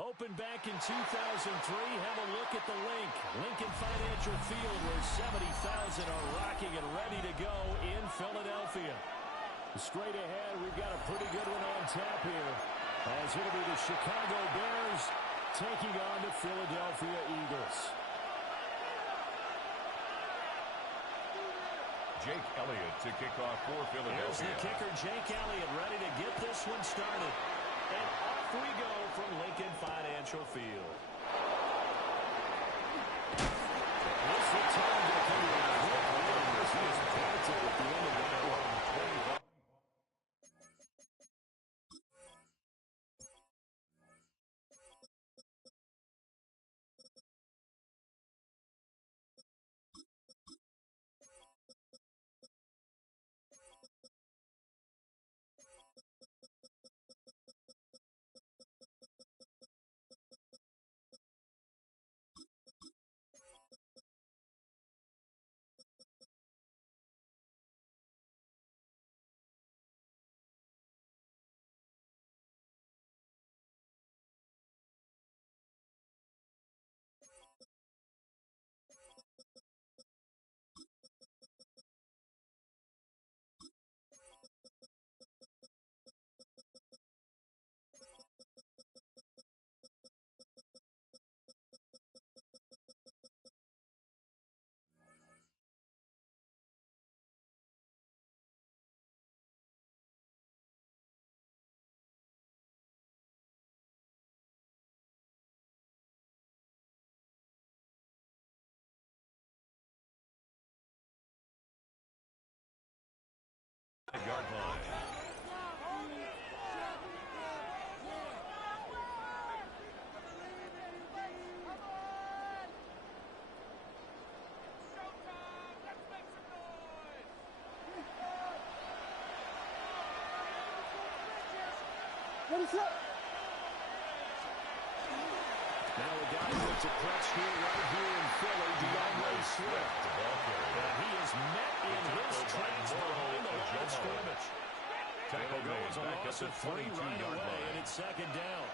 Opened back in 2003, have a look at the link. Lincoln Financial Field, where 70,000 are rocking and ready to go in Philadelphia. Straight ahead, we've got a pretty good one on tap here, as it'll be the Chicago Bears taking on the Philadelphia Eagles. Jake Elliott to kick off for Philadelphia. Here's the kicker, Jake Elliott, ready to get this one started. And off we go from Lincoln Financial Field. This is time to come out. This is planted at the end of that one. Yard line. What is up? Now a guy puts a clutch here right here in Philly, DeAndre Swift. And he is met in his tracks behind the line of scrimmage. Tackle goes a loss of 3 right away, and it's second down.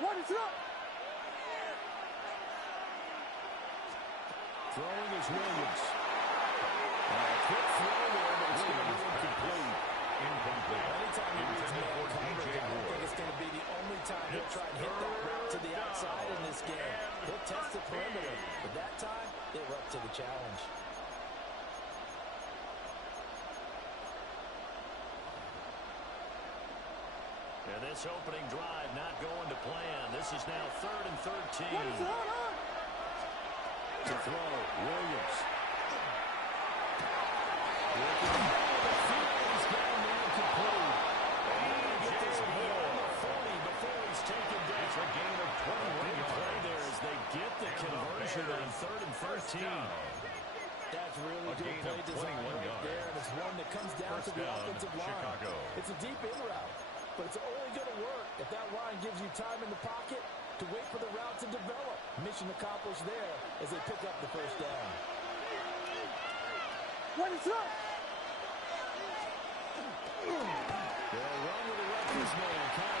What is up? Throwing is Williams. Quick throw there, but it's going to be incomplete. Anytime he reads man coverage, I don't think it's going to be the only time he'll try and hit that route to the outside in this game. He'll test the perimeter, but that time, they were up to the challenge. And this opening drive not going to plan. This is now 3rd and 13. To throw, Williams. He's down there complete. And get this ball on the 40 before he's taken down. It's a gain of 21 yards. Play there as they get the conversion on 3rd and 13. That's really good play design right there, and it's one that comes down to the offensive line. Chicago. It's a deep in route, but it's only going to work if that line gives you time in the pocket to wait for the route to develop. Mission accomplished there as they pick up the first down. What is up? They'll run with the Rutgers man, Kyle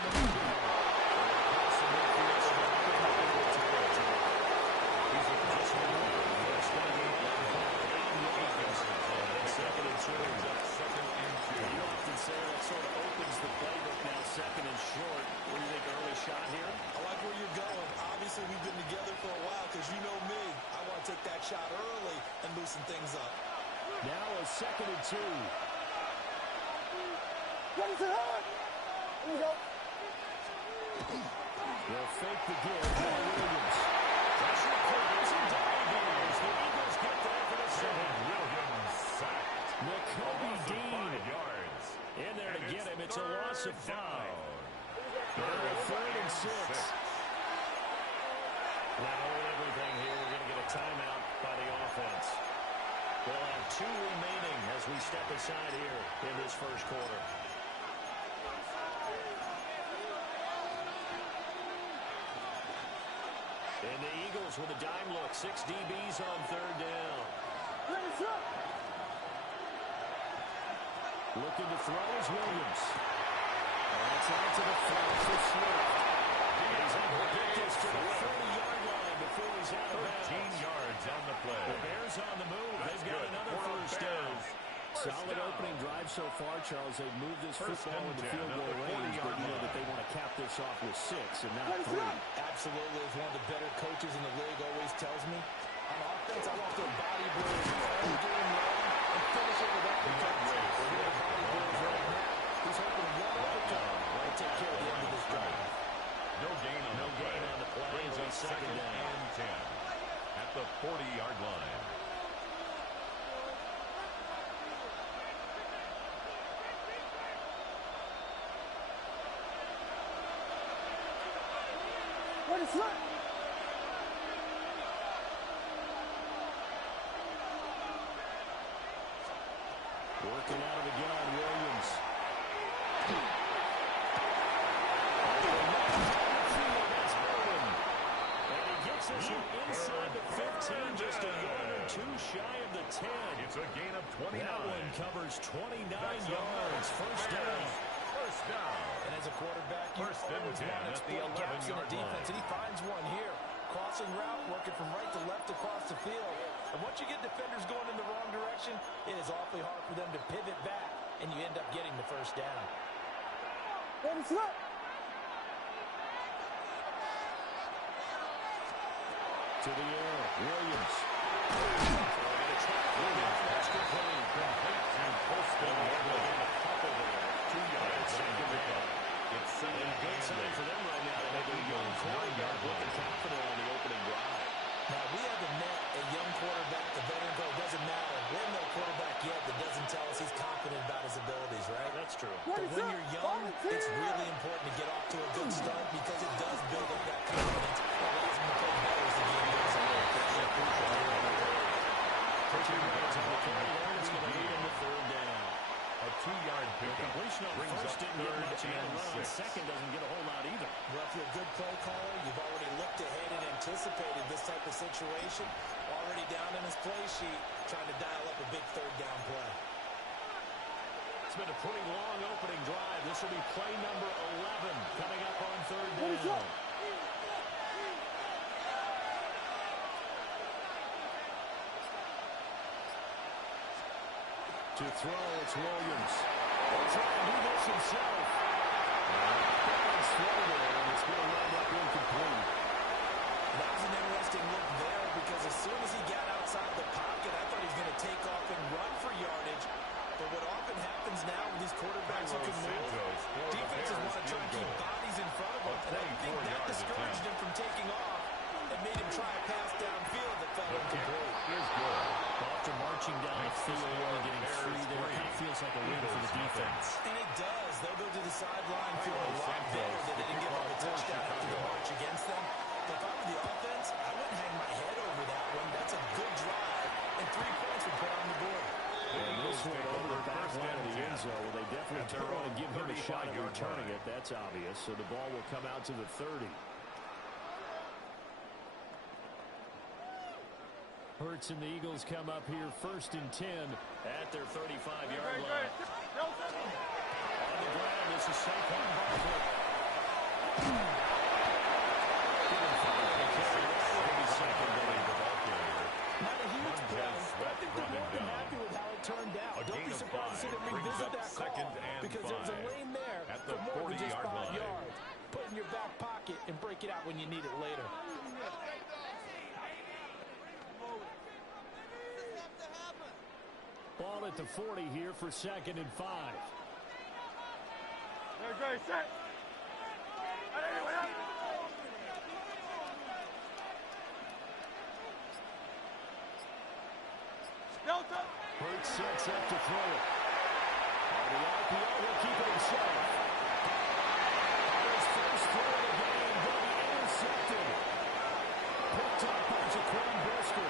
Second and two. You often say that sort of opens the playbook now, second and short. What do you think, early shot here? I like where you're going. Obviously, we've been together for a while because you know me. I want to take that shot early and loosen things up. Now a 2nd and 2. What is it on? Here we go. They'll fake the give. Williams. Pressure covers and dives. The Eagles get there for the second. Williams sacked. Nakobe Dean yards. in there to get him. It's a loss of 5. Third and 6. Now with everything here, we're going to get a timeout by the offense. We'll have 2 remaining as we step aside here in this first quarter. And the Eagles with a dime look. 6 DBs on third down. Ready, set. Looking to throw is Williams. And that's out to the flat for Swift. He's able to get this to the 40-yard line before he's out of bounds. 13 yards on the play. The Bears on the move. That's They've got good. another first down. Solid down. opening drive so far, Charles. They've moved this First football and into 10 field at goal the range, but 40-yard you know line. that they want to cap this off with 6 and not Ready, 3. set. Absolutely. As one of the better coaches in the league always tells me, on offense, I want their body blows all game long and finish it with uppercuts. Well, here the body blows right now. He's hoping one uppercut will take care of the end of this drive. No gain on the play. Brings on up second second down. and 10 at the 40-yard line. Ready, set. Working out of the gun, Williams. And he gets this one inside the 15, just a yard or 2 shy of the 10. It's a gain of 29. That one covers 29 That's yards. First down. First down. And as a quarterback, you First and always 10 want to at the exploit gaps in the 11-yard defense, line. and he finds one here. Crossing route, working from right to left across the field. And once you get defenders going in the wrong direction, it is awfully hard for them to pivot back, and you end up getting the first down. Ready, set. To the air, Williams. Williams, that's complete. And Poston gain a couple there. 2 yards. It's 7 Good sign for them right now. They have a young quarterback looking confident on the opening drive. Now, we haven't met a young quarterback, a veteran player. It doesn't matter. We have no quarterback yet that doesn't tell us he's confident about his abilities, right? That's true. But Ready, when set. you're young, it's really important to get off to a good start because it does build up that confidence that allows him to play better as the game goes on. Taking yards on the play there. It's going to lead him to third down. A 2-yard pickup. Completion on Brings first up didn't get much, and and a run on 6. second doesn't get a whole lot either. Well, if you're a good play caller, you've already looked ahead and anticipated this type of situation. Already down in his play sheet, trying to dial up a big third down play. It's been a pretty long opening drive. This will be play number 11 coming up on third Ready, down. set. To throw, it's Williams. He'll try and do this himself. Nice throw there, and it's going to wind up incomplete. That was an interesting look there because as soon as he got outside the pocket, I thought he was going to take off and run for yardage. But what often happens now with these quarterbacks who can move, defenses want to try and keep bodies in front of them. And I think that discouraged him from taking off and made him try a pass downfield that fell incomplete. Is good. After marching down the field and getting free there, it kind of feels like a win for the defense. And it does. They'll go to the sideline feeling a lot better that they didn't give up a touchdown after the march against them. But if I were the offense, I wouldn't hang my head over that one. That's a good drive, and 3 points would put on the board. And this one over the back line of the end zone, where they definitely don't want to give him a shot at returning it. That's obvious. So the ball will come out to the 30. Hurts and the Eagles come up here first and 10 at their 35-yard line. On the ground, this is Saquon Barkley. Not a huge play, but I think they're more than happy with how it turned out. Don't be surprised to see them revisit that call because there's a lane there for more than just 5 yards. Put it in your back pocket and break it out when you need it later. Ball at the 40 here for 2nd and 5. Ready, set. Delta. Hurts sets up to throw it. On the RPO, he'll keep it himself. His first throw of the game will be intercepted. Picked up by Jaquan Brisker.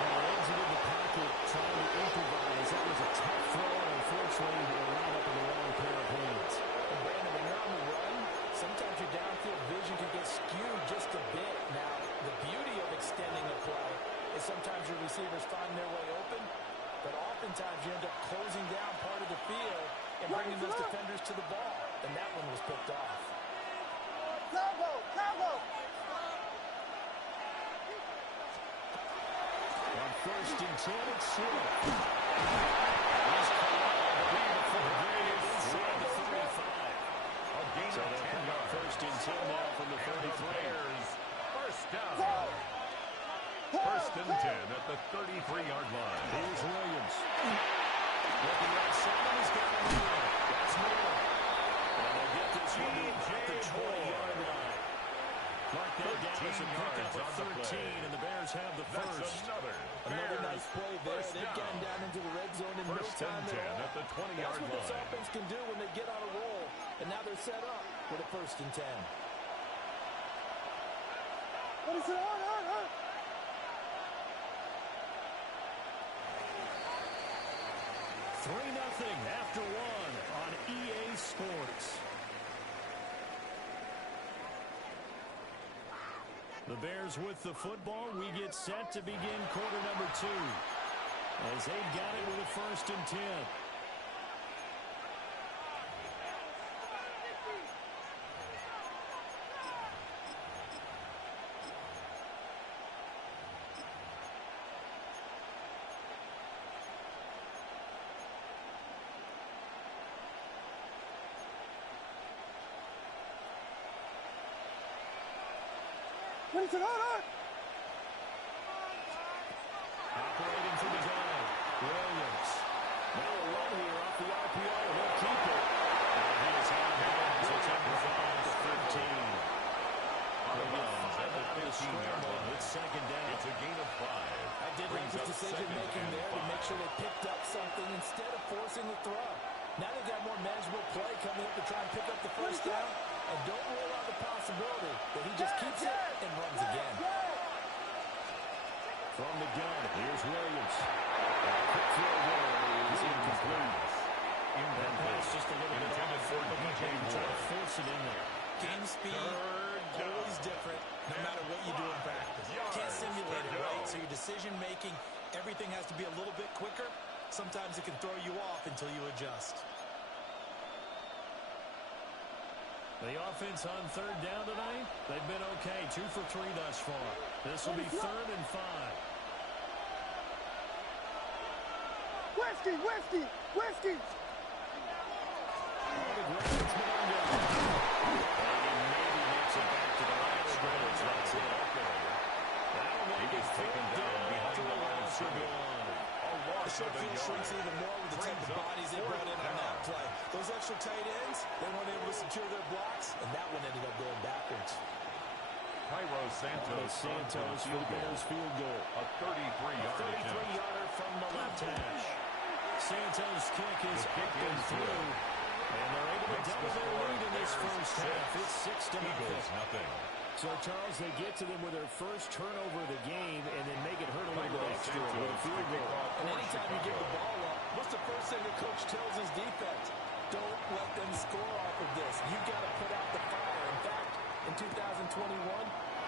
And lands it in the pocket, trying to improvise. That was a tough throw, and unfortunately, it wound up in the wrong pair of hands. And Brandon, when you're on the run, sometimes your downfield vision can get skewed just a bit. And receivers find their way open, but oftentimes you end up closing down part of the field and bringing those defenders to the ball, and that one was picked off. Combo! Combo! On 1st and 10, it's Shif. He's corralled before the gain inside the 35. A gain So of they're 10 yards. 1st and 10 now from the 33. Bears, first down. First and 10 at the 33-yard line. Here's Williams. Looking outside, he's got a wheel. That's Miller. And they'll get this one to about the 20-yard line. Mark that down as a pickup of 13, and the Bears have the first. Another nice play there. They've gotten down into the red zone in no time at all. At the 20-yard That's what this line. offense can do when they get on a roll. And now they're set up with a 1st and 10. What is it on? 3-0 after one on EA Sports. The Bears with the football. We get set to begin quarter number 2. As they've got it with a 1st and 10. What is it on? Operating from the gun. Williams. Now a run here off the RPO. He'll keep it. And he is out of bounds. It's under 5 to 13. Out of bounds at the 15-yard line. It's 2nd down. It's a gain of 5. I did like Brings his up decision-making 2nd and there to 5. make sure they picked up something instead of forcing the throw. Now they've got more manageable play coming up to try and pick up the 1st down. And don't rule out the possibility that he just keeps it and runs again. From the gun, here's Williams. Quick throw there is incomplete. That pass just a little bit off. for DJ Try to Moore. force it in there. Game speed, always different, no matter what you do in practice. Can't simulate it, right? So your decision-making, everything has to be a little bit quicker. Sometimes it can throw you off until you adjust. The offense on 3rd down tonight, they've been okay. 2 for 3 thus far. This will be 3rd and 5. Whiskey! Maybe makes it back to the line of scrimmage. That's it. That'll make it taken down behind the line of scrimmage. The short field shrinks even more with the type of bodies they brought in on that play. Those extra tight ends, they weren't able to secure their blocks, and that one ended up going backwards. Cairo Santos for the Bears field goal. A 33-yard attempt. 33-yarder from the left hash. Santos' kick is up and through. And they're able to double their lead in this first half. It's 6-0. Eagles, nothing. So, Charles, they get to them with their first turnover of the game and then make it hurt a little bit extra with a field goal. And anytime you give the ball up, what's the first thing the coach tells his defense? Don't let them score off of this. You've got to put out the fire. In fact, in 2021,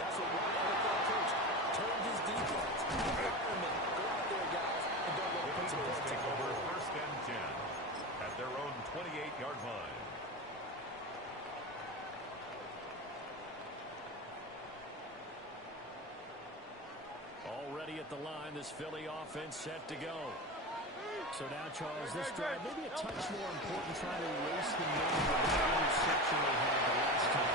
that's what one NFL coach told his defense. Firemen, go out there, guys, and don't let them put some points Take on over the board. 1st and 10 at their own 28-yard line. Already at the line, this Philly offense set to go. So now, Charles, this drive maybe a touch more important, trying to erase the memory of the interception they had the last time.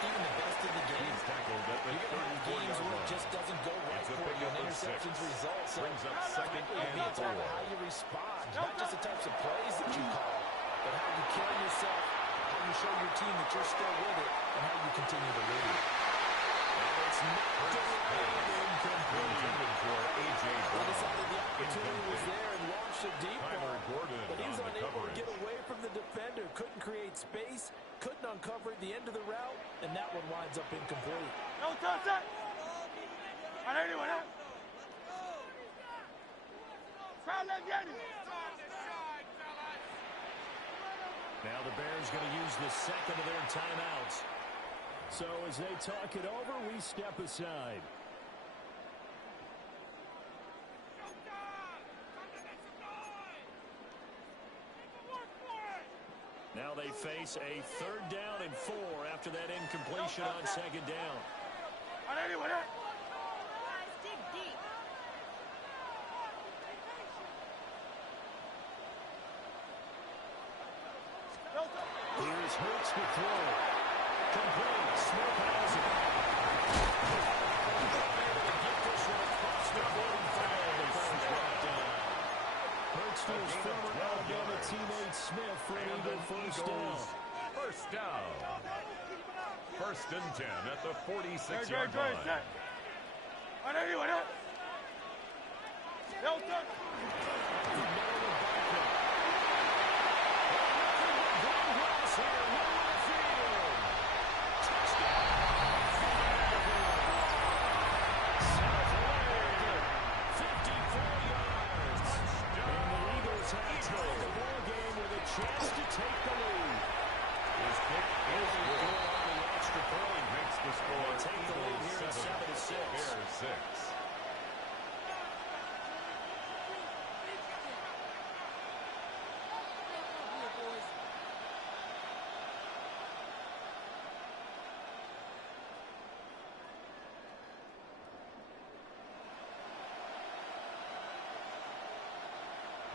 Even the best in the game, Tackled at the you're going to have games 34-yard where it line. just doesn't go right It's a for you, pickup and of interceptions 6. result. So Brings up 2nd and it's all 4. about how you respond, not just the types of plays that you call, but how you carry yourself, how you show your team that you're still with it, and how you continue to lead. It's knocked away and incomplete. Intended for A.J. They Brown. decided the opportunity was there and launched a deep Tyler ball, Gordon but he was on the unable to coverage. get away from the defender, couldn't create space, couldn't uncover at the end of the route, and that one winds up incomplete. Don't touch that! On anyone else! Crowd, let get it! Now the Bears going to use the second of their timeouts. So as they talk it over, we step aside. they face a 3rd down and 4 after that incompletion on 2nd down. Here's Hurts to throw. Complete. Smith has it. Get this one across the 45. The first down. Hurts to his former Alabama teammate Smith for an Eagle first down. First down. 1st and 10 at the 46-yard line. Chance to take the lead. His kick is good. The extra point Makes the score. Take the lead here at 7-6. Bears 6.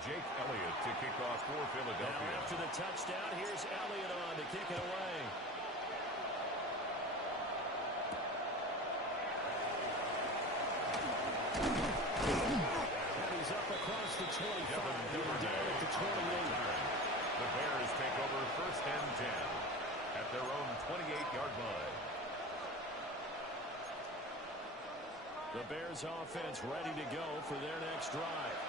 Jake Elliott to kick off for Philadelphia. Now after the touchdown, here's Elliott on to kick it away. And he's up across the 25, and down at the 28. The Bears take over 1st and 10 at their own 28-yard line. The Bears offense ready to go for their next drive.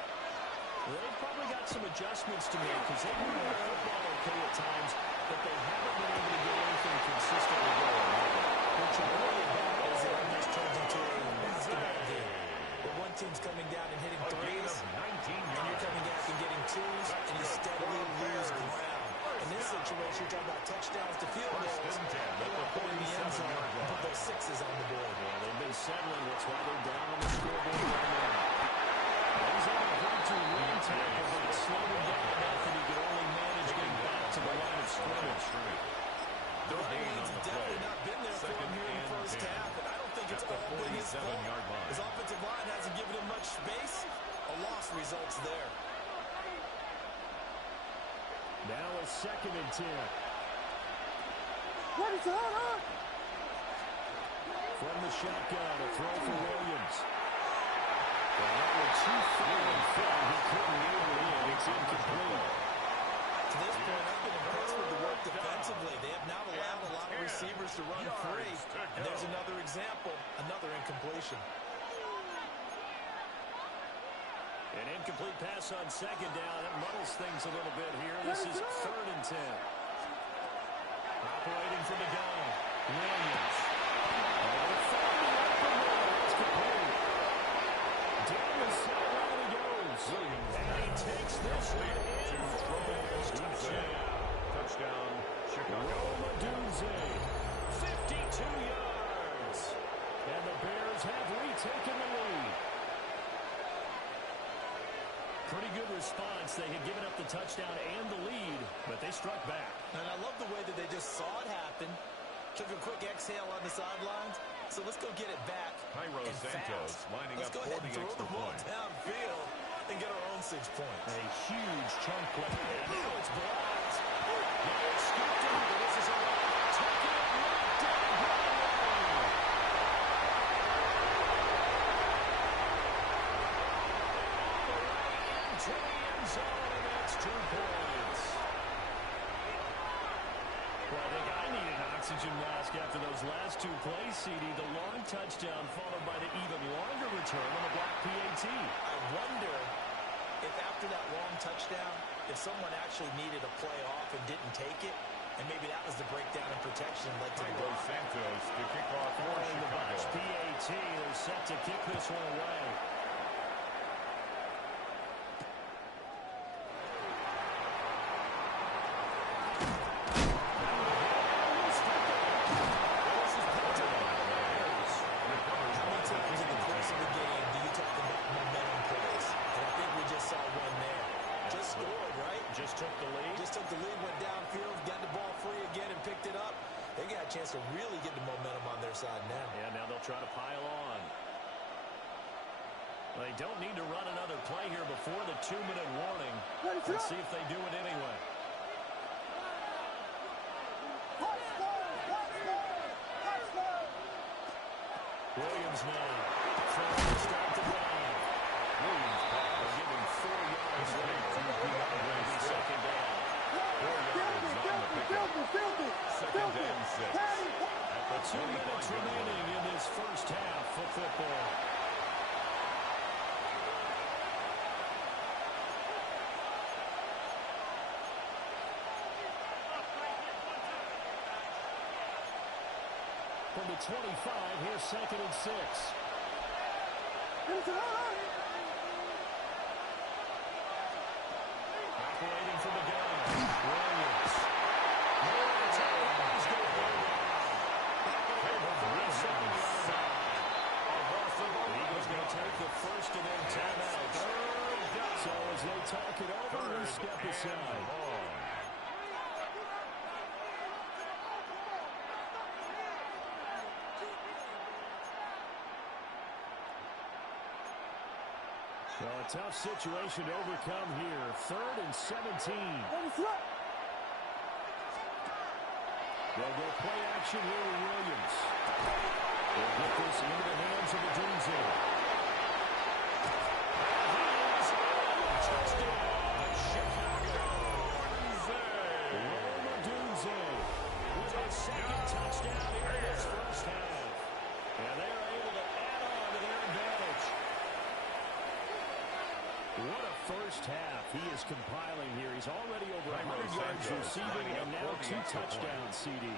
They've probably got some adjustments to make because they've moved the football okay at times, but they haven't been able to get anything consistently going. What you're worried about is that it just turns into a basketball game. Where one team's coming down and hitting threes, and you're coming down and getting twos, and you steadily lose ground. In this situation, you're talking about touchdowns to field goals. They want to put in the end zone and put those 6s on the board. Yeah, they've been settling. That's why they're down on the scoreboard right now. He's able to bring to one tackle, but it's slowed him down enough that he could only manage getting back to the line of scrimmage. The lead's definitely not been there for him here in the first half, and I don't think it's all been his fault. His offensive line hasn't given him much space. A loss results there. Now a 2nd and 10. From the shotgun, a throw for Williams. Well, that was too far and fit. He couldn't nail it in. It's incomplete. To this point, I've been impressed with the work defensively. They have not allowed a lot of receivers to run free. And there's another example, another incompletion. An incomplete pass on 2nd down. That muddles things a little bit here. This is 3rd and 10. Operating from the gun. Williams. It's complete. Down the sideline he goes. Williams. And he takes this one in for the Bears touchdown. Touchdown, Chicago. Robjackk, 52 yards. And the Bears have retaken the lead. Pretty good response. They had given up the touchdown and the lead, but they struck back. And I love the way that they just saw it happen. Took a quick exhale on the sidelines. So let's go get it back. Cairo Santos lining let's up go for ahead the and throw extra the ball point. downfield and get our own 6 points. A huge chunk play. And now it's blocked. Now it's scooped in, but this is a taking it right down Broadway. Into the end zone, and that's 2 points. Well, I think I need an oxygen mask after those last 2 plays, CD. The long touchdown followed by the even longer return on the block PAT. I wonder if after that long touchdown, if someone actually needed a play off and didn't take it, and maybe that was the breakdown in protection that led to the Cairo block. Santos to kick off for The Bucs Chicago. PAT, they're set to kick this one away. Just took the lead, went downfield, got the ball are really getting momentum on their side now. Yeah, now they'll try to pile on. They don't need to run another play here before the 2-minute warning. Let's see if they do it anyway. Williams now. Trying to start the drive. Williams They're giving 4 yards away. Maybe second down. 4 yards on the pickup. Second and 6. At the 2 minutes remaining in this first half of football. From the 25, here's second and 6. Operating from the gun. Williams. The Eagles going to take the first of their timeouts. So as they talk it over, we step aside. Well, a tough situation to overcome here. 3rd and 17. They'll go play action here with Williams. They'll get this into the hands of the Dunze. Touchdown, Chicago. Dunze with a second touchdown here in this first half. And they're able to add on to their advantage. What a first half he is compiling here. He's already over 100 yards receiving and now 2 touchdowns, CD.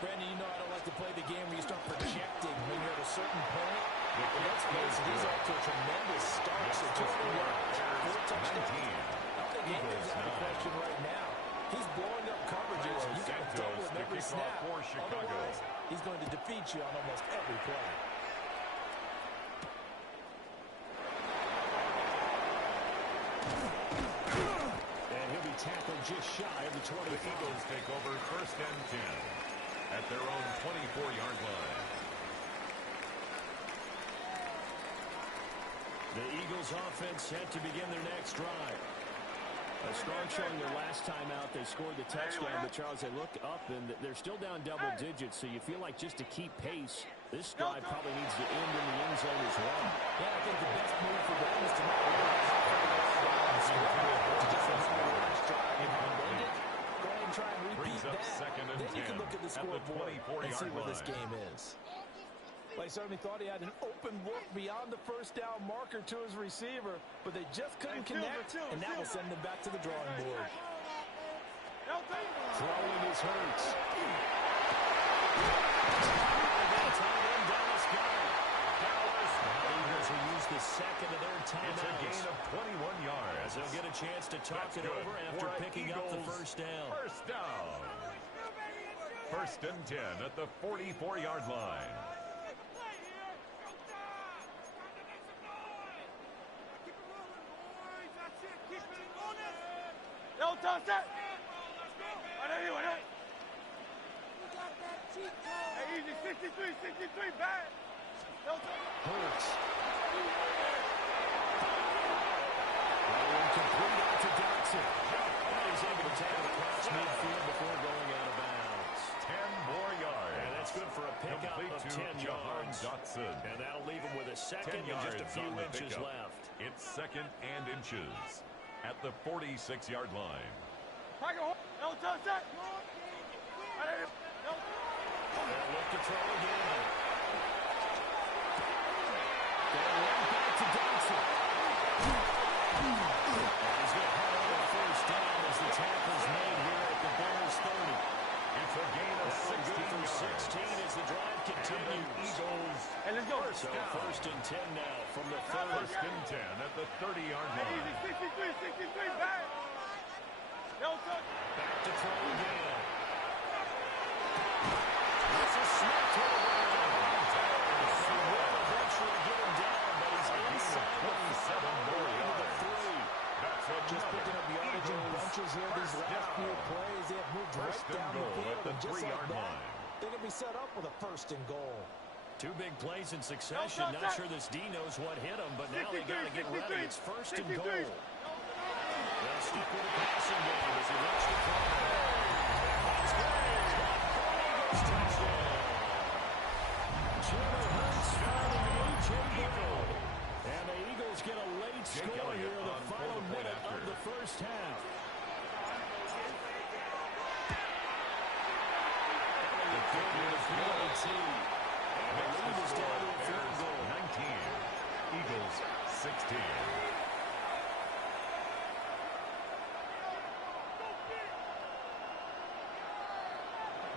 Brandon, you know I don't like to play the game where you start projecting when you're at a certain point. But let's face it, he's off to a tremendous start. So 200 yards, 4 touchdowns. I don't think anything's out of question right now. He's blowing up coverages. You got to double him every snap. Otherwise, he's going to defeat you on almost every play. Tackled just shy of the 25. The Eagles take over 1st and 10 at their own 24-yard line. The Eagles offense set to begin their next drive. A strong showing their last time out. They scored the touchdown, but Charles, they look up and they're still down double digits, so you feel like just to keep pace, this drive probably needs to end in the end zone as well. Yeah, I think the best move for them is to not realize how far they are down the score. Just remember the last drive. If you made it, go ahead and try and repeat that. Then you can look at the scoreboard and see where this game is. Well, he certainly thought he had an open look beyond the first down marker to his receiver, but they just couldn't connect, and that will send them back to the drawing board. Throwing his Hurts. Eagles will use the second of their timeouts. It's a gain of 21 yards. As they'll get a chance to talk it over after picking up the first down. First down. 1st and 10 at the 44-yard line. Don't touch that. Hey, easy, 63, bad. Hurts. Complete out to Dotson. He's able to take it across midfield before going out of bounds. 10 more yards. And that's good for a pickup of 10 yards. Dotson. And that'll leave him with a second and just a few inches left. It's 2nd and inches at the 46-yard line. Don't touch that. They'll look to throw again. Going right back to Dotson. He's going to have another first down as the tackle's made here at the Bears 30. It's a gain of 16 as the drive continues. Eagles. Hey, let's go. So 1st and 10 now from the 1st and 10 at the 30-yard Hey, line. easy, 63, bad. Don't touch. Back to throw again. This is Smith to the ground. He will eventually get him down, but he's inside 27 more yards. Just picking up yardage in bunches here these last few plays. They have moved right down the field. At the And just like 3-yard that, line. They can be set up with a 1st and goal. 2 big plays in succession. Not sure this D knows what hit him, but now they got to get ready. It's 1st and goal. They'll stick with the passing game as he looks to throw. That's great. Touchdown. Jalen Hurts finding A.J. Brown. And the Eagles get a late score here in the final minute of the first half. The kick is good. And the lead is down to a field goal. 19. Eagles 16.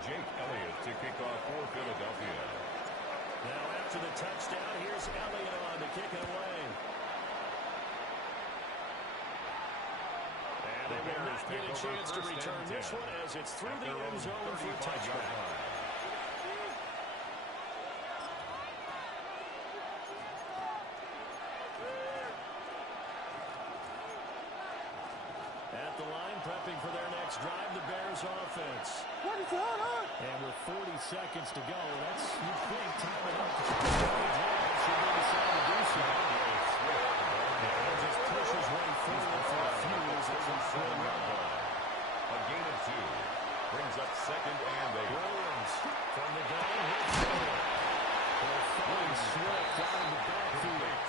Jake Elliott to kick off for Philadelphia. Now after the touchdown, here's Elliott on to kick it away. And they will not get a chance to return this one as it's through the end zone for a touchback. At the line, prepping for their next drive, the Bears offense. And with 40 seconds to go, that's, you think, time enough to should they decide to do so. And just push his way forward for a few as they can throw around. A gain of 2. Brings up 2nd and 8. Williams from the gun, hits forward. They're fighting Swift out in the backfield.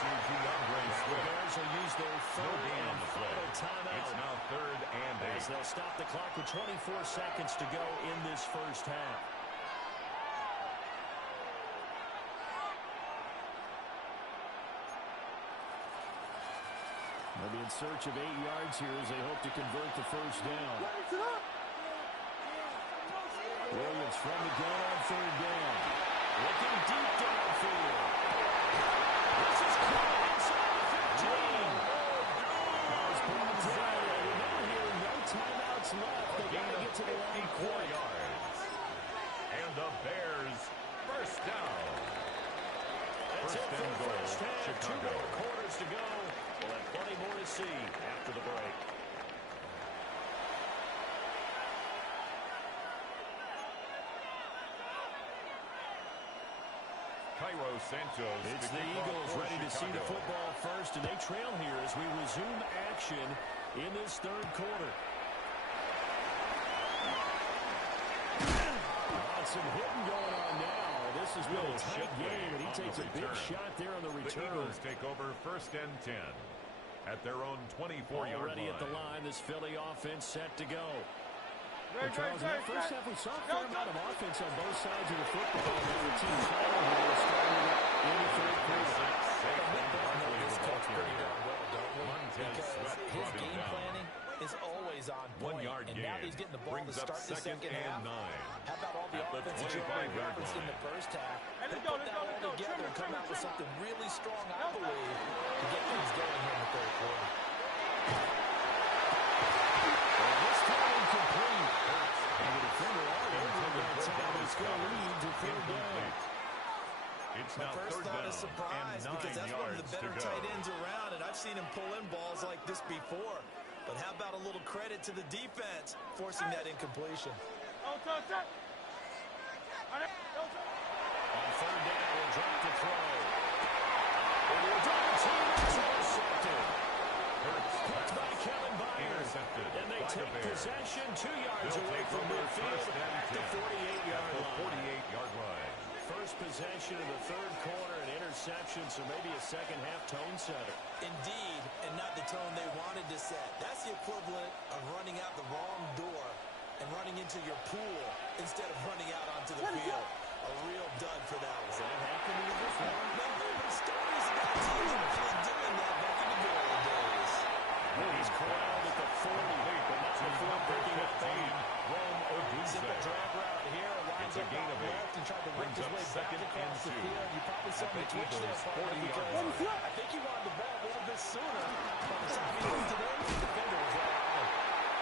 The Bears will use their 3rd and final timeout. It's now 3rd and 8. As they'll stop the clock with 24 seconds to go in this first half. They'll be in search of 8 yards here as they hope to convert the first down. Williams from the gun on 3rd down. Looking deep downfield. This is caught inside the 15. Ball's brought down. Remember here, no timeouts left. They got to get to the line 4 yards. And the Bears first down. That's it for the first half. Chicago. 2 more quarters to go. We'll have plenty more to see after the break. Cairo Santos. It's the Eagles ready to see the football first, and they trail here as we resume action in this 3rd quarter. Some hitting going on now. This has been a tight game, and he takes a big shot there on the return. The Eagles take over 1st and 10 at their own 24-yard line. Already at the line, this Philly offense set to go. Well, Charles, in that first half, we saw a fair amount of offense on both sides of the football. The team starting in the 3rd quarter. This coach pretty darn well, don't we? Because his game planning is always on point. 1 yard and gain. now he's getting the ball to start the second half. 9. How about all the offense that you already referenced in the first half? They put that all together and come out with something really strong, I believe, to get things going here in the 3rd quarter. This time incomplete. And the defender all over that time is going to lead to 3rd down. It's My now first 3rd thought down is surprise and 9 because that's one of the better yards to go. tight ends around, and I've seen him pull in balls like this before. But how about a little credit to the defense forcing that incompletion? On 3rd down, we'll drop the throw. And the double team is intercepted. Caught by Kevin Byers. And they take possession 2 yards away from midfield at the 48-yard line. First possession of the 3rd quarter, an interception, so maybe a second-half tone setter. Indeed, and not the tone they wanted to set. That's the equivalent of running out the wrong door and running into your pool instead of running out onto the field. A real dud for that one. Does that happen to you before? No, but stories about teams actually doing that back in the good old days. He's corralled at the 40, but not before picking up fade. Simple drag route here. It's a gain of 8. Left and tried to work his way back across the 2nd and 2. field. You probably saw him twitch there, partner, because I think he wanted the ball a little bit sooner. By the time he looked it in, the defender was right on him.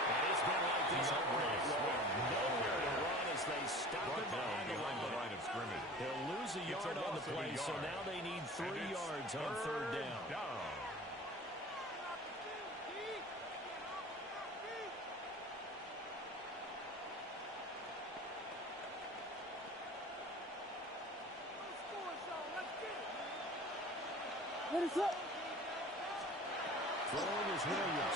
And it's been like this all night long. Nowhere to run as they stop it behind the line. of scrimmage. They'll lose a yard on the play, so now they need 3 yards on 3rd down. Throwing is Williams.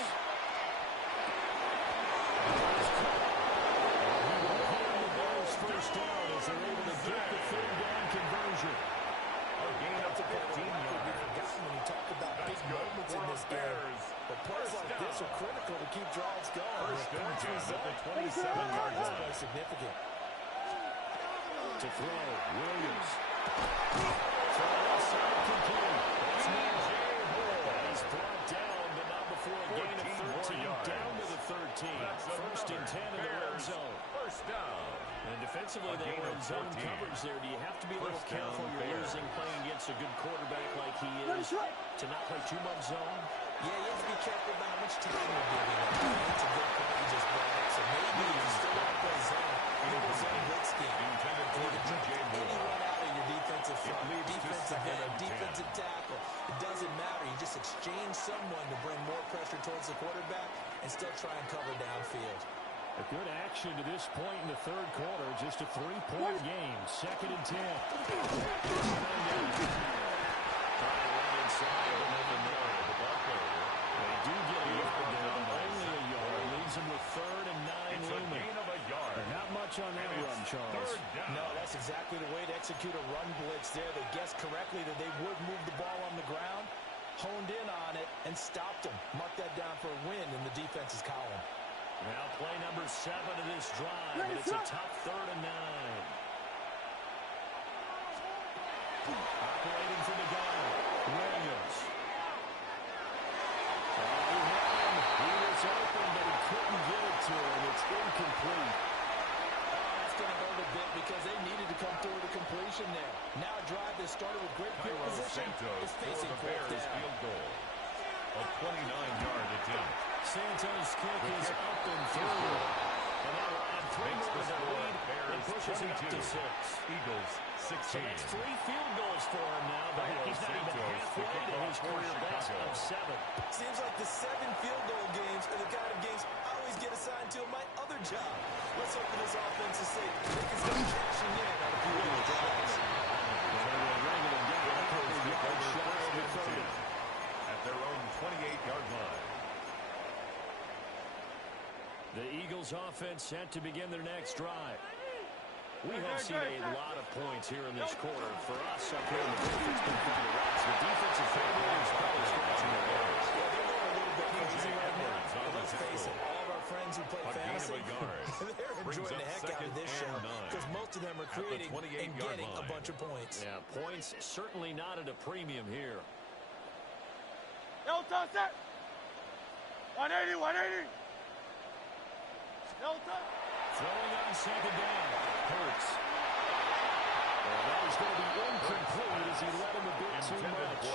First down as they're able to get the third down conversion. A gain of 15 yards. When you talk about big moments in this game, but plays like this are critical to keep drives going. First and 10 at the 27-yard line. That's significant. To throw, Williams. Throw outside, complete. That's He's brought down, but not before a gain of 13. Down to the 13. First and 10 in the red zone. First down. And defensively, they were in zone coverage there. Do you have to be a little careful? You're losing playing against a good quarterback like he is to not play too much zone? Yeah, you have to be careful about how much time you're giving him. That's a good point you just brought up. So maybe you can still want to play zone. You have a zone blitz scheme. And you can drop any run out of your defensive front, defensive end, defensive tackle. It doesn't matter. You just exchange someone to bring more pressure towards the quarterback and still try and cover downfield. A good action to this point in the third quarter. Just a 3-point game. Second and 10. They do get a yard down, only a yard. Leaves them with third and 9 looming. Not much on that run, Charles. No, that's exactly the way to execute a run blitz there. They guessed correctly that they would move the ball on the ground, honed in on it, and stopped them. Mark that down for a win in the defense's column. Now play number 7 of this drive, and it's a tough third and 9. Operating for the guard, Williams. He was open, but he couldn't get it to him. It's incomplete. That's going to hurt a bit because they needed to come through with a completion there. Now a drive that started with great field position is facing fourth down. Field goal. A 29-yard attempt. Santos' kick is up and through. And now we're on 3 more to the lead. It pushes it up to 6. Eagles 16. So that's 3 field goals for him now, but he's not even halfway to his career best of 7. Seems like the 7 field goal games are the kind of games I always get assigned to in my other job. Let's hope for this offensive sake they can start cashing in on a few of these drives. At their own 28-yard line. The Eagles offense set to begin their next drive. We have seen a lot of points here in this quarter. For us up here in the booth, it's been fun to watch. The defensive coordinator is probably scratching their heads. Yeah, they're going a little bit crazy right now. But let's face it, all of our friends who play fantasy, they're enjoying the heck out of this show because most of them are creating and getting a bunch of points. Yeah, points certainly not at a premium here. Yo, toss it. 180, 180. Yo, toss. Throwing on second down. Hurts. Well, that was going to be incomplete as he let him a bit too much.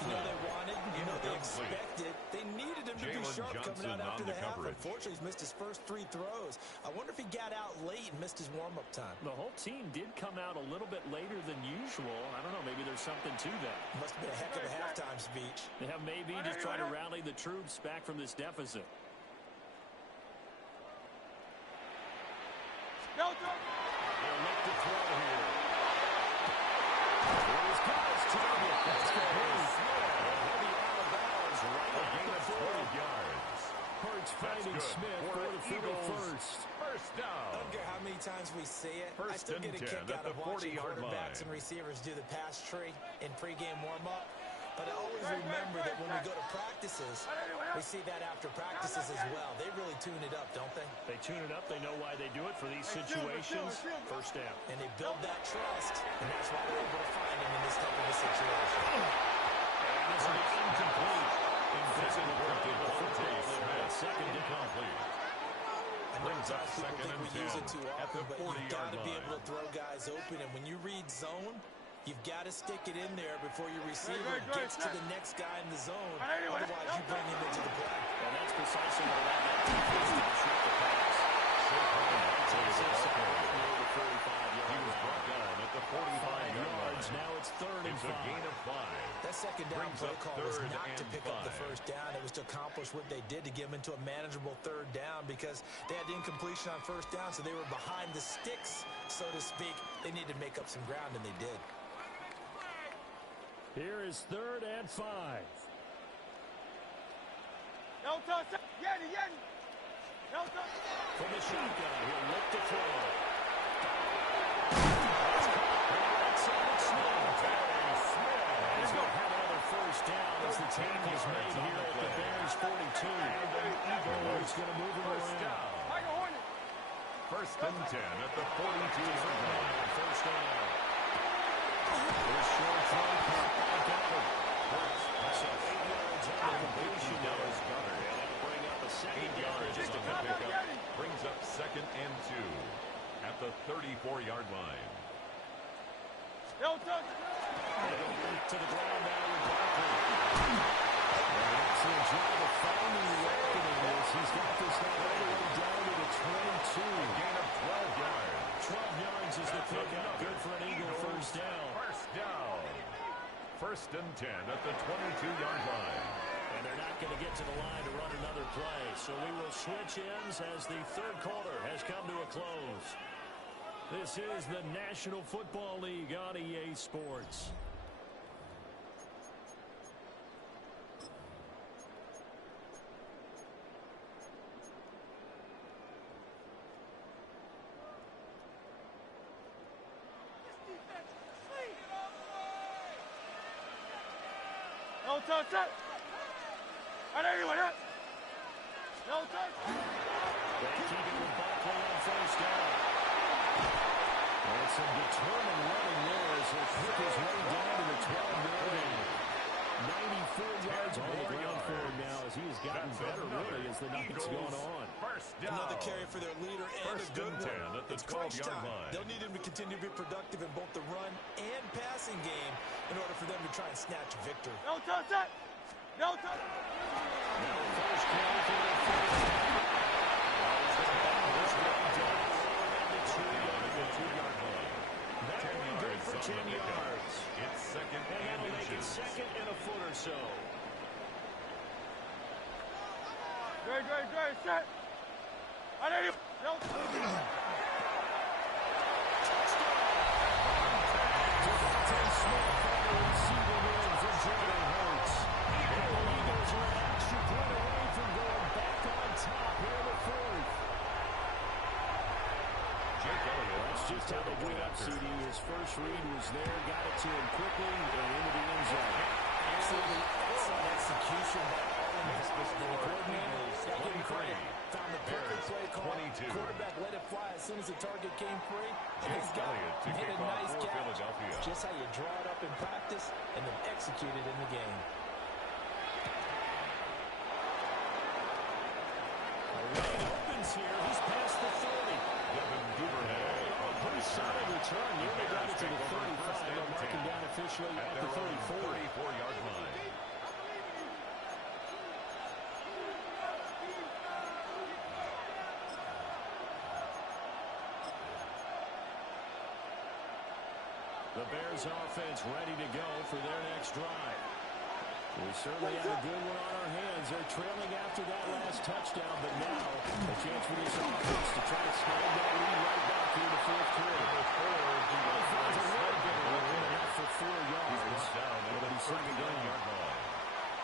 You know they wanted, you know they expected. They needed him to be sharp coming out after the half. Unfortunately, he's missed his first 3 throws. I wonder if he got out late and missed his warm-up time. The whole team did come out a little bit later than usual. I don't know, maybe there's something to that. Must have been a heck of a halftime speech. Yeah, maybe just trying to rally the troops back from this deficit. Yo, toss. They'll look to throw here. Here's Kyle's target. That's complete. Heavy out of bounds right at the 40 yards. Hurts finding Smith for the field first. First down. I don't care how many times we see it. I still get a kick out of watching quarterbacks and receivers do the pass tree in pregame warm-up. But I always remember that when we go to practices, we see that after practices as well. They really tune it up, don't they? They tune it up. They know why they do it for these situations. First down. And they build that trust, and that's why they're able to find him in this type of a situation. And this is incomplete. Invisible play on the football. Second incomplete. I know sometimes people think we use it too often, but you've got to be able to throw guys open. And when you read zone, you've got to stick it in there before your receiver gets to the next guy in the zone. Otherwise, you bring him into the play. And that's precisely what allowed that defense to disrupt the pass. He was brought down at the 45 yards. Now it's third and 5. A gain of 5. That second down play call was not to pick up the first down. It was to accomplish what they did to get them into a manageable third down because they had incompletion on first down, so they were behind the sticks, so to speak. They needed to make up some ground, and they did. Here is 3rd and 5. No touch. Yeti. No touch. From the shotgun, he'll look to throw. He's going to have another first down as the tackle is made here at the Bears 42. He's going to move him around. First and 10 at the 42-yard line. First down. This short throw caught by Goddard. So 8 yards on the completion now is Goddard. And that'll bring up a second down just a couple. Brings up 2nd and 2 at the 34-yard line. No touch. To the ground now with Barkley. Excellent job of finding the opening as he's got this now all the way down to the 22. A gain of 12 yards. 12 yards is the pickup. Good for an Eagle first down. First down. First and 10 at the 22-yard line. And they're not going to get to the line to run another play. So we will switch ends as the 3rd quarter has come to a close. This is the National Football League on EA Sports. No touch. I know you want it. No touch. They keep it with Barkley on first down. And some determined running there as he'll pick his way down to the 12-yard line. 94 yards on the ground for him now as he has gotten better really as the night's gone on. First down. Another carry for their leader and First a good and 10 one. at the It's crunch 12-yard time. line. They'll need him to continue to be productive in both the run and passing game in order for them to try and snatch a victory. No touch. No touch. Now first carry for the first down. This one down around the 2-yard line. That'll be good for 10 yards. It's 2nd And that'll make it inches. 2nd and a foot or so. Dre, set. I know you. No touch. Just how they do it up, CD. His first read was there, got it to him quickly, and into the end zone. Absolutely excellent execution by all of the coordinators. Found the perfect play call. 22. Quarterback let it fly as soon as the target came free. And Jake he's got Elliott to hit kick a off nice for catch. Philadelphia. Just how you draw it up in practice and then execute it in the game. Lane opens here. He's past the 30. Devin Duvernay. Pretty solid return. Nearly got it to the 35. They'll mark him down officially at the 34. 34-yard line. The Bears offense ready to go for their next drive. We certainly have a good one on our hands. They're trailing after that last touchdown, but now a chance for this offense to try to snag that lead right back here in the 4th quarter. Finds a little bit of enough for 4 yards. It'll be 2nd down.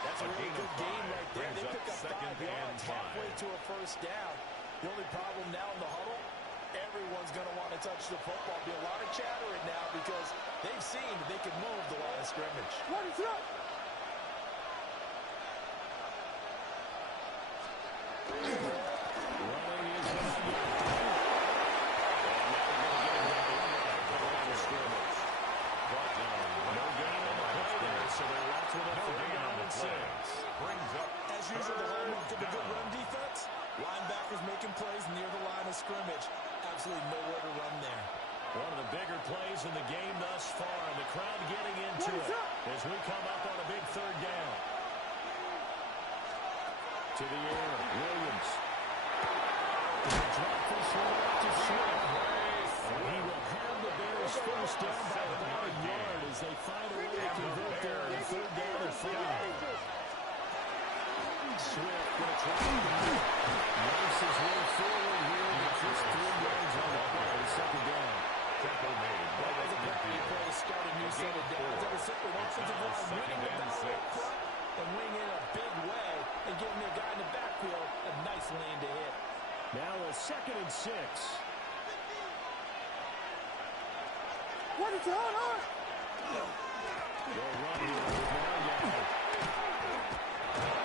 That's a really good game right there. They pick up 5 yards halfway to a first down. The only problem now in the huddle, everyone's going to want to touch the football. Be a lot of chattering now because they've seen that they can move the line of scrimmage. What is up? As usual, the hallmark of a good run defense, linebackers making plays near the line of scrimmage. Absolutely nowhere to run there. One of the bigger plays in the game thus far, and the crowd getting into it as we come up on a big 3rd down. To the air, Williams. Drop this one up to Shif. And he will have the Bears first down by about a yard as they find a way to convert there on 3rd down and 5. Swift going to try to race his way forward here, but just 3 yards on the play. 2nd down. Tackle made. That was a great play to start a new set of downs. That was simply an offensive line 2nd and 6. What is going on? They'll run here with Robjackk.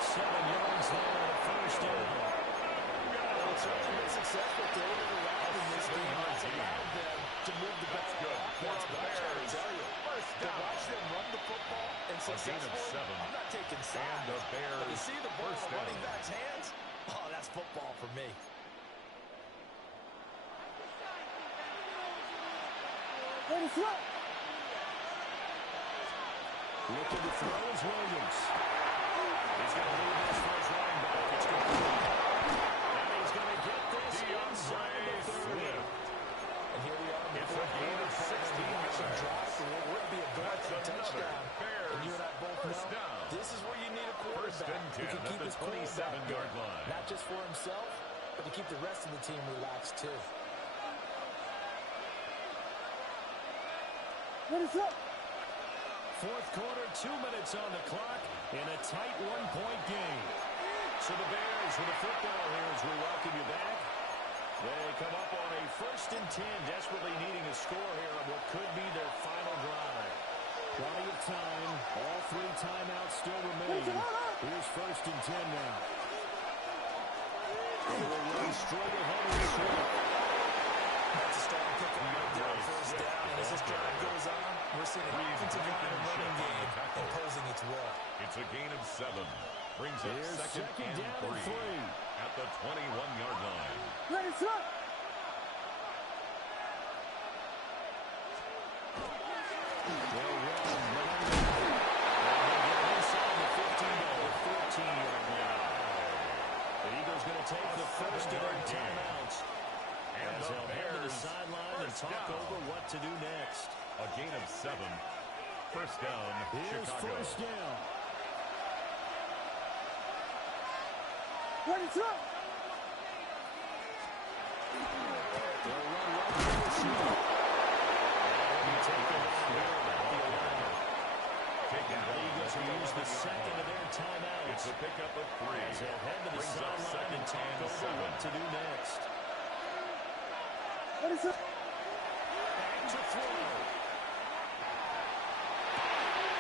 7 yards there on a first down. Well, it's only been successful throwing it around in this game. That's allowed them to move the ball. That's much, I can tell you. To watch them run the football and successful, I'm not taking sides. But to see the ball in the running back's hands, oh, that's football for me. Ready, throw. Looking to throw is Williams. He's going to leave this for his running back. It's complete. And he's going to get this inside the 30. And here we are in the fourth quarter. 16 drive for what would be a go-ahead touchdown. And you and I both know this is where you need a quarterback who can keep his 27-yard line. Not just for himself, but to keep the rest of the team relaxed too. Ready, throw. Fourth quarter, 2 minutes on the clock in a tight 1-point game. So the Bears with the football here as we welcome you back. They come up on a 1st and 10, desperately needing a score here on what could be their final drive. Plenty of time. All 3 timeouts still remain. Here's 1st and 10 now. They will run straight ahead of the Shif. That's a strong pickup right there on first down. And as this drive goes on, we're seeing an offensive line and running game imposing its will. It's a gain of 7. Brings up Here's second down and 3 at the 21-yard line. Ready, throw. They'll run. They'll get inside the 15 to the 14-yard line. The Eagles going to take the first of their timeouts. As they'll head to the sideline and talk over what to do next. A gain of 7. First down, Here's Chicago. first down. Ready, throw. They'll run right through the Shif. And he taken down here at the 11. Now the Eagles will use the second of their timeouts. It's a pickup of 3. As they'll head to the Brings up sideline and talk and over 7. what to do next. Ready, throw. Back to throw.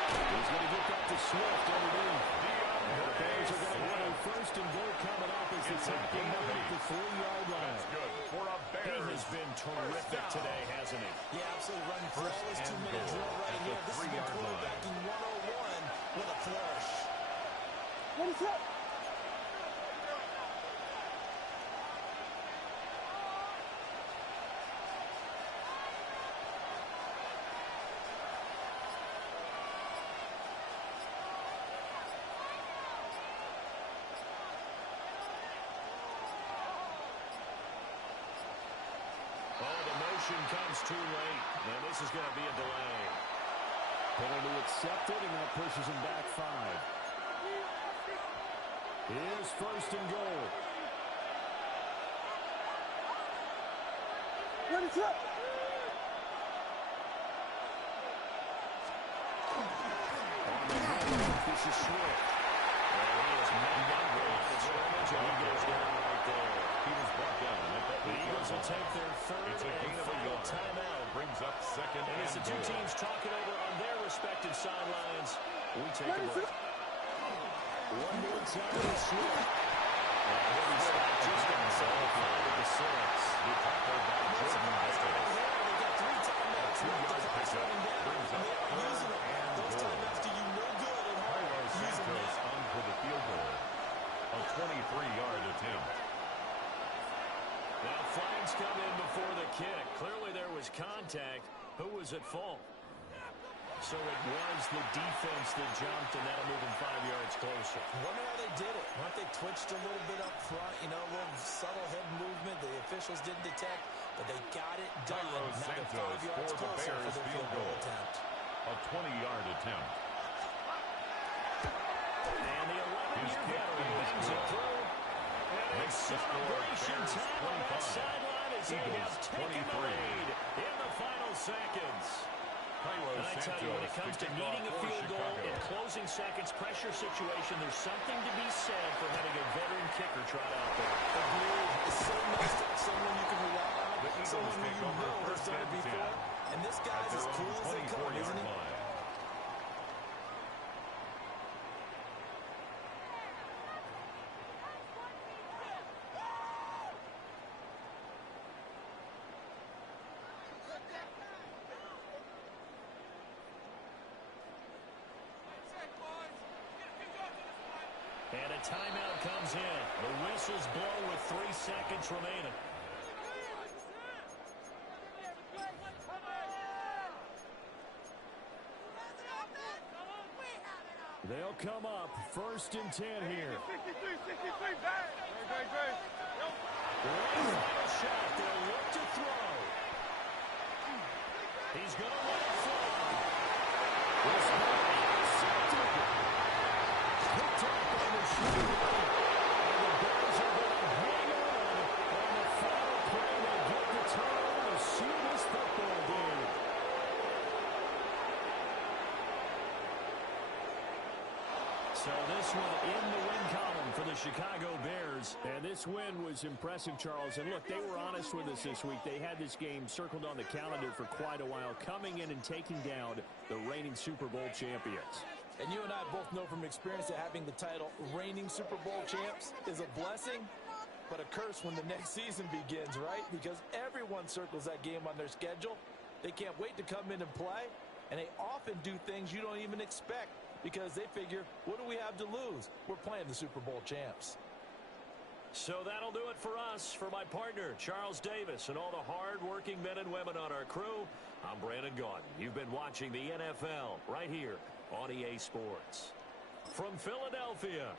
He's going to get that to Swift underneath. And the Bears are going to win a 1st and goal coming up as the tackle mark at the 3-yard line. That's good for a He Bears. has been terrific today, hasn't he? Yeah, absolutely running flawless 2-minute drill right here. This is the quarterbacking 101 with a flourish. Ready, throw. Oh, the motion comes too late. And this is going to be a delay. Penalty accepted, and that pushes him back 5. Here's 1st and goal. Ready, throw. On the handoff, this is Swift. And he is met down the line of scrimmage, and he goes down right there. He was brought down at the The Eagles will take their 3rd It's a gain and of a final yard. timeout. Brings up second And as the two goal. teams talking over on their respective sidelines, we take a Ready, break. throw. One more time to Swift. And he'll be stopped just inside the 5 of the 6. The tackle by Jordan Hester. They got 3 timeouts. 2-yard The clock's pickup. running down, Brings and up they are using them. 3rd and Those goal. timeouts do you no good at home. Cairo Use them Santos now. on for the field goal. A 23-yard attempt. Now flags come in before the kick. Clearly there was contact. Who was at fault? So it was the defense that jumped, and that'll move them 5 yards closer. Wonder how they did it. Wonder if they twitched a little bit up front, you know, a little subtle head movement the officials didn't detect, but they got it done. Cairo Now they're 5 Santos yards for the closer for Bears their field field goal goal. attempt. A 20-yard attempt. And the 11-year veteran bangs it through. And it's Makes the score celebration Bears time on that 25. sideline as they Eagles have taken the 23. lead in the final seconds. And I tell you, when it comes to needing a field goal in closing seconds pressure situation, there's something to be said for having a veteran kicker trot out there. Agreed. It's so nice to have someone you can rely on, someone who you know has done it before. And this guy's as cool as they come, isn't he? And a timeout comes in. The whistles blow with 3 seconds remaining. They'll come up 1st and 10 here. 63, back. Great. Final shot. They'll look to throw. He's going to let it fly. This ball intercepted. Picked up on the shooting line. And the Bears are going to hang on the final play. They get the turnover to seal this football game. So this one in the win column for the Chicago Bears. And this win was impressive, Charles. And look, they were honest with us this week. They had this game circled on the calendar for quite a while, coming in and taking down the reigning Super Bowl champions. And you and I both know from experience that having the title reigning Super Bowl champs is a blessing, but a curse when the next season begins, right? Because everyone circles that game on their schedule. They can't wait to come in and play, and they often do things you don't even expect because they figure, what do we have to lose? We're playing the Super Bowl champs. So that'll do it for us. For my partner, Charles Davis, and all the hard-working men and women on our crew, I'm Brandon Gaudin. You've been watching the NFL right here on EA Sports. From Philadelphia,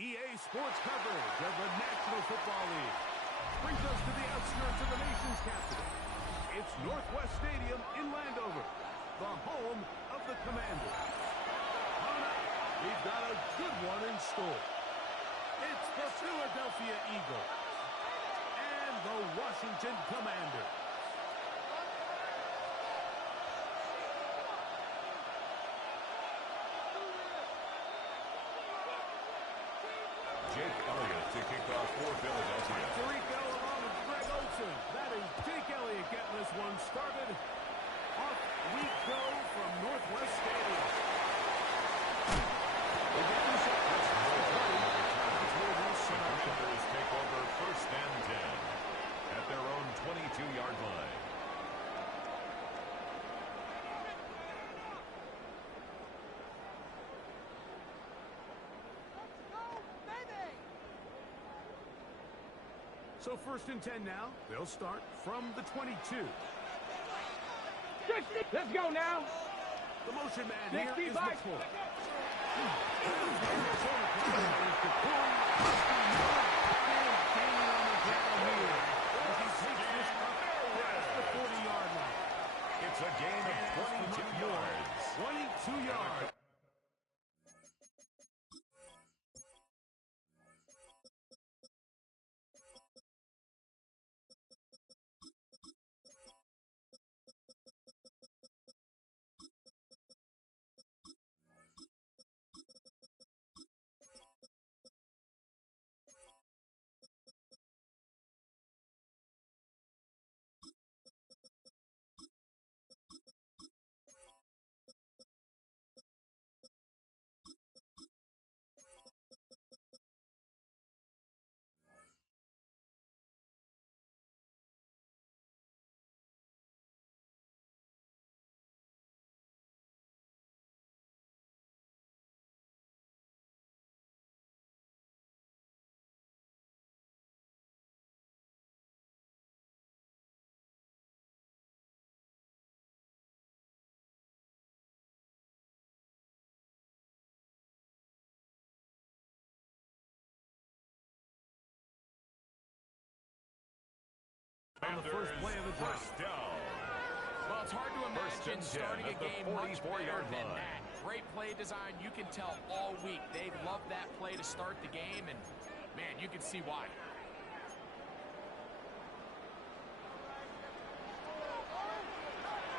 EA Sports coverage of the National Football League brings us to the outskirts of the nation's capital. It's Northwest Stadium in Landover, the home of the Commanders. On up, we've got a good one in store. It's the Philadelphia Eagles and the Washington Commanders. Jake Elliott to kick off for Philadelphia. Tariq along with Greg Olsen. That is Jake Elliott getting this one started. Off we go from Northwest Stadium. The Commanders take over 1st and 10 at their own 22-yard line. So 1st and 10 now. They'll start from the 22. Let's go now. The motion man here is 65. McCoy. It's a gain of 22 yards. 22 yards. On the first play of the drive. Down. Well, it's hard to imagine starting a game much better than that. Great play design. You can tell all week they love that play to start the game, and, man, you can see why.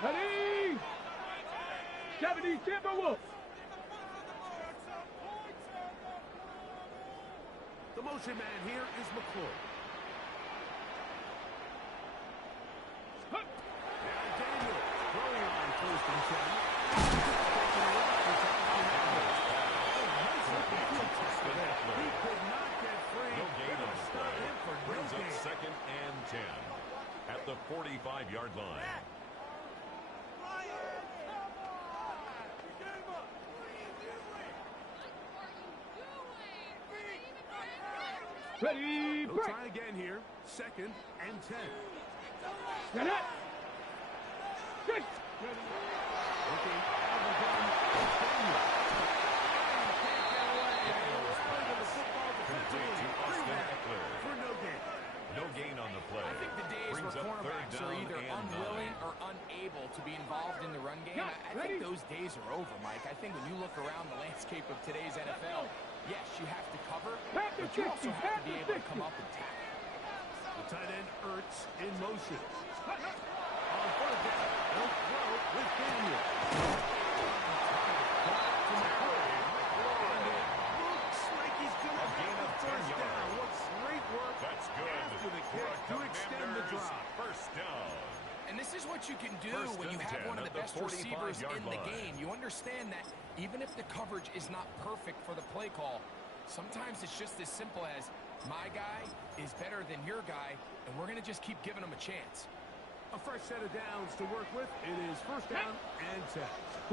Ready? 70 Timberwolves. The motion man here is McCoy. Daniel throwing on 1st and 10. He could not get free. No gain on the play. Brings up gain. 2nd and 10 at the 45-yard line. Ready, They'll break. try again here. 2nd and 10. Get it. Six. Looking out of the gun. Daniel. Can't get away. Into the football defensively. To Austin Eckler. For no gain. No gain on the play. I think the days Brings where up 3rd cornerbacks down are either and unwilling 9. or unable to be involved in the run game, I think those days are over, Mike. I think when you look around the landscape of today's NFL, yes, you have to cover, but you also have to be able to come up and tackle. The tight end Ertz in motion. On 3rd down, they'll throw with Daniel. Looks like he's going to gain of 10 first down. yards. What great work That's good. after the For kick to extend the Commanders, drive. 1st down. And this is what you can do 1st when you and have 10 one of at the the best receivers 45-yard in the line. game. You understand that even if the coverage is not perfect for the play call, sometimes it's just as simple as my guy is better than your guy, and we're going to just keep giving him a chance. A fresh set of downs to work with. It is 1st down and 10.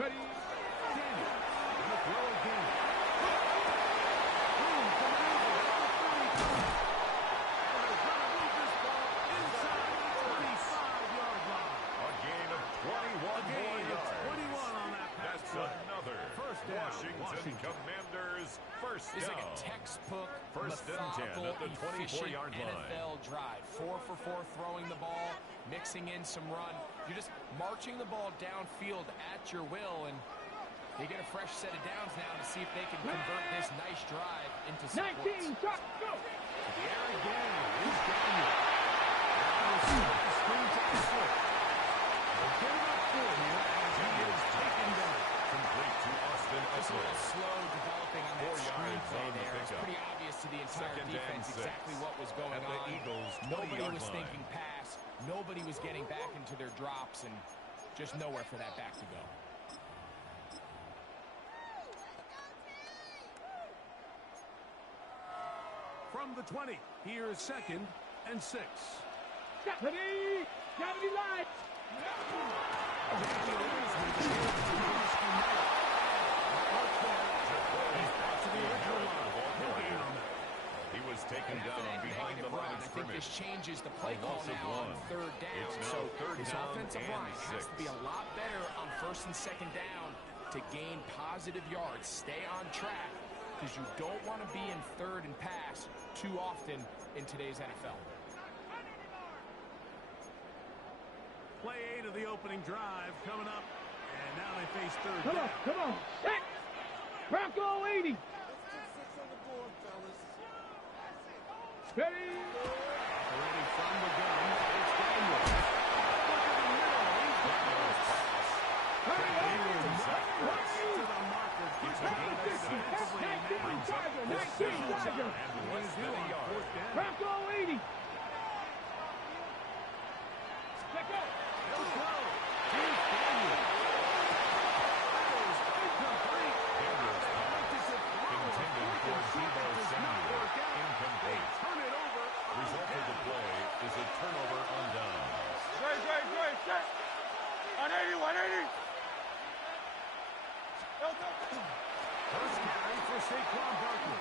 Ready. Daniel going to throw again. Boom, coming over at the 32. And they're going to move this ball inside the 25-yard line. A gain of 21 more yards. 21 on that pass. That's another down. Washington Commanders first It's down. like a textbook, First and 10 methodical, at the 24-yard efficient line. NFL drive. 4 for 4 throwing the ball, mixing in some run. You're just marching the ball downfield at your will, and they get a fresh set of downs now to see if they can convert this nice drive into some points. Go! The air again is Daniel. Now we'll see what the screen to the foot. We'll get it up for him as he is taken down. Complete to Austin Just a Eckler. little slow developing on that 4 yards screenplay on the there. It's pickup. pretty obvious to the entire Second and defense 6. exactly what was going At the on. Eagles' Nobody 20-yard was line. thinking pass. Nobody was getting back into their drops, and just nowhere for that back to go. From the 20, here's 2nd and 6. Gotta be live. He was taken down behind the line of I think scrimmage. this changes the play A call loss of now on 1. 3rd down. It's now So 3rd his down offensive and line has to 6. be a lot better on 1st and 2nd down to gain positive yards. Stay on track because you don't want to be in 3rd and pass too often in today's NFL. Play 8 of the opening drive coming up. And now they face 3rd down. Come on. Set. Bronco 80. Ready. Ready from the gun. It's Daniel. Look at the middle. He's got it. Daniels to the marker. Gets a gain of 6 defensively. Brings up 19 Tiger. and less than a yard. 4th down. Bronco 80. Let go. He'll go. Here's Daniel. That is incomplete. Daniels intended for Debo Samuel. Incomplete. Turn it over. Result of the play is a turnover on downs. Great. Set. 180. First carry for Saquon Barkley.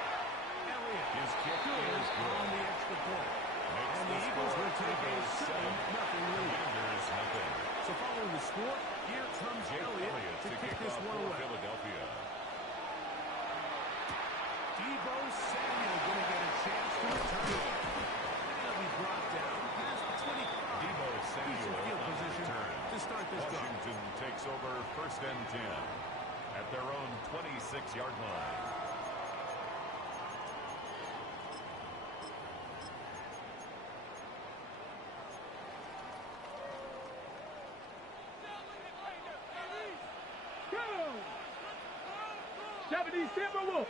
His kick is good. On the extra point. Makes And the the Eagles score will take a 7-0 lead. Commanders nothing. So following the score, here comes Jake Elliott to kick this off one for away. Philadelphia. Debo Samuel going to get a chance to return it. He'll be brought down past the 25. Debo Samuel field on the position return. to start this drive. Washington takes over 1st and 10 at their own 26-yard line. Go. 70 Timberwolves.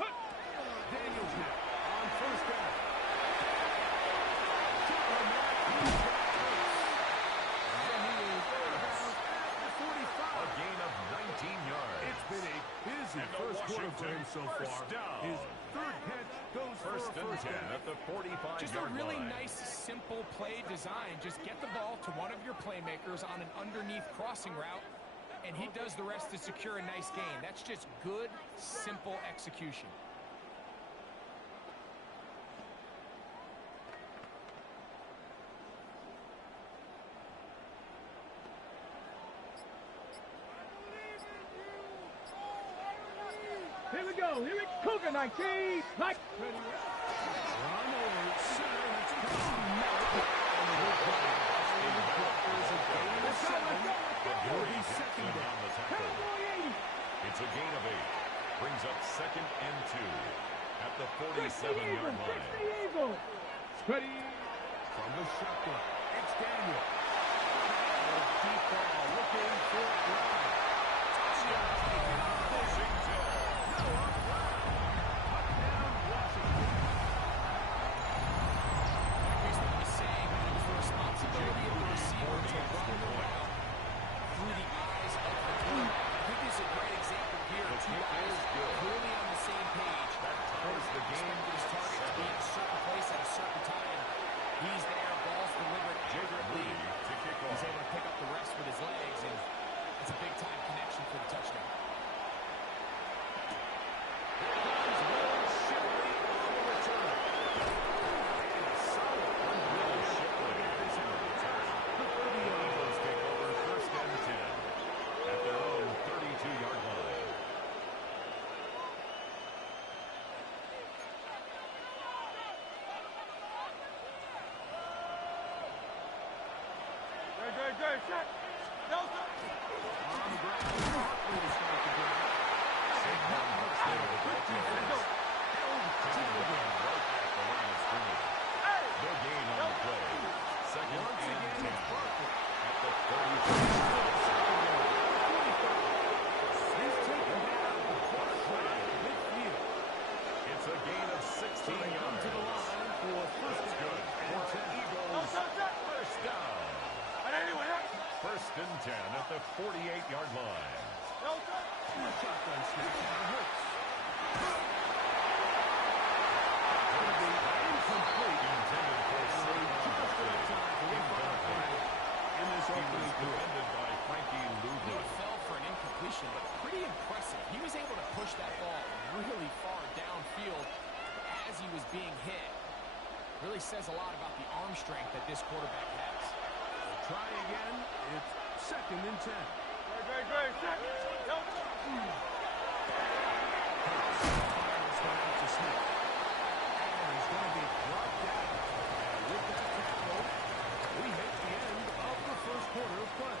Daniels now on 1st down. A gain of 19 yards. It's been a busy And the first quarter for Washington him so first far. down. His 3rd catch goes First for a and first 10 down. at the 45-yard Just a really line. nice, simple play design. Just get the ball to one of your playmakers on an underneath crossing route, and he does the rest to secure a nice gain. That's just good, simple execution. Here we go. Here it's Cougar 19. Like. Run over center. Let's go. And the hook play. There's a gain of 7. It'll be 2nd On down. the tackle. Cowboy 80. It's a gain of 8. Brings up 2nd and 2 at the 47-yard line. Eagle. Ready. From the shotgun, it's Daniel. A deep ball looking for Brown. Washington. Noah Brown. Touchdown, Washington. Basically was saying that it was the responsibility of the receiver to run the route through the eyes of the quarterback. I think this is a great example here. position, but pretty impressive. He was able to push that ball really far downfield as he was being hit. Really says a lot about the arm strength that this quarterback has. We'll try again. It's 2nd and 10. Great. Set. Go. To Smith. And he's going to be brought down. And with that tackle, we hit the end of the first quarter of play.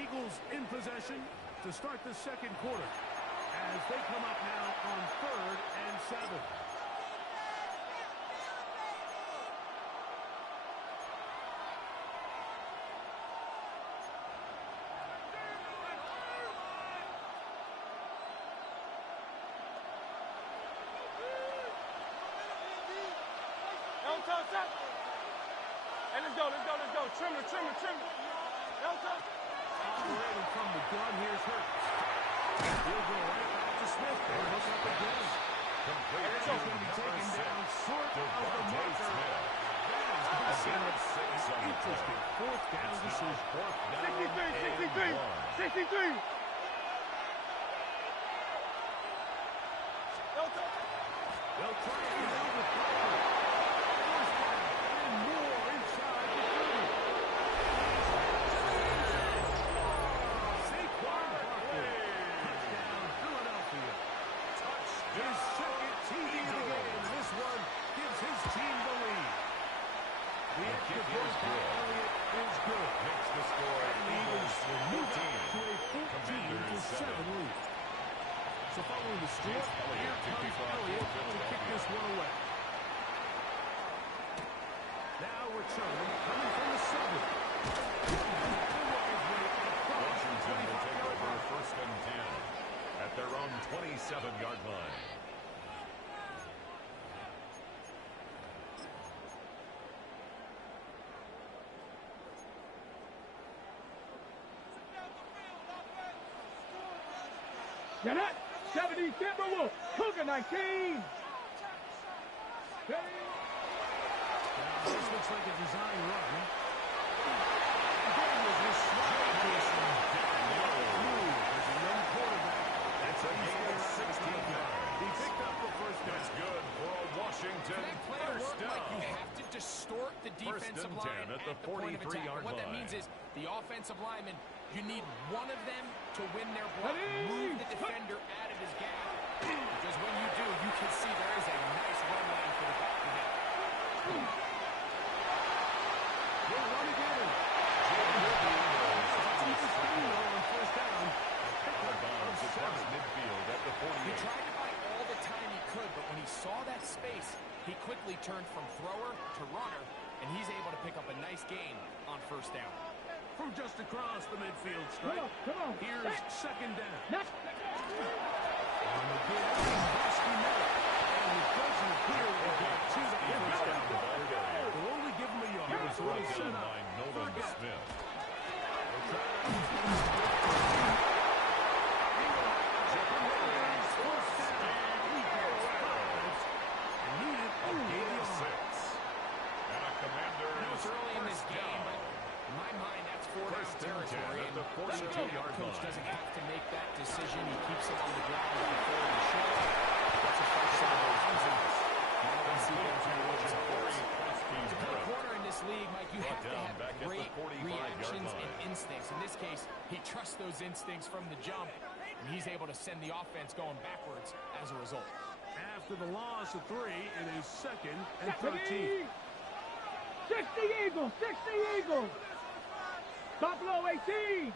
Eagles in possession to start the second quarter as they come up now on 3rd and 7. Set. Hey, let's go. Trim it. Operating from the gun, here's Hurts. He'll go right back to Smith. They'll look up again. It's going to be taken down short of the marker. That is going to set up an interesting 4th down decision. 63. They'll try it now with Parker. First down and more inside the 30. Saquon Barkley. Touchdown, Philadelphia. His 2nd TD of the game. This one gives his team the lead. The extra point by Elliott is good. Makes the score And the Eagles will move to a 14-7 lead. So following the score, here comes Elliott to kick this one away. Now returning, coming from the 7. Washington will take over 1st and 10 at their own 27-yard line. Get it. 70, Timberwolves. Cougar 19. This looks like a design run. Again, was this slide position. As a young quarterback, That's a gain of 16 yards. he picked up the first down. That's good for a Washington For that play to first work, down. Mike, you have to distort the defensive and 10 line at the point of attack. 43-yard And what that line. means is the offensive lineman, you need one of them to win their block. Move the defender out of his gap. Because when you do, you can see there is a nice run line for the back of the net. They'll run again. On first down. Bounds across midfield at the He 48. tried to buy all the time he could, but when he saw that space, he quickly turned from thrower to runner, and he's able to pick up a nice gain on first down. From just across the midfield stripe. Come on. Here's 2nd down. Next. On the good, Bosky Miller. And it doesn't appear they got to the first down. They'll only give him a yard. He was So brought it'll set down up by Nolan third down. Smith. Early in this game, but in my mind, that's 4 down territory. At the And 42-yard coach line. doesn't have to make that decision. He keeps it on the ground before the short. That's a first set of downs. Now let's see if there's no words for us. To play corner in this league, Mike, you have to have great reactions and instincts. In this case, he trusts those instincts from the jump, and he's able to send the offense going backwards as a result. After the loss of 3, it is 2nd and 13. 60 Eagles. Top low 18.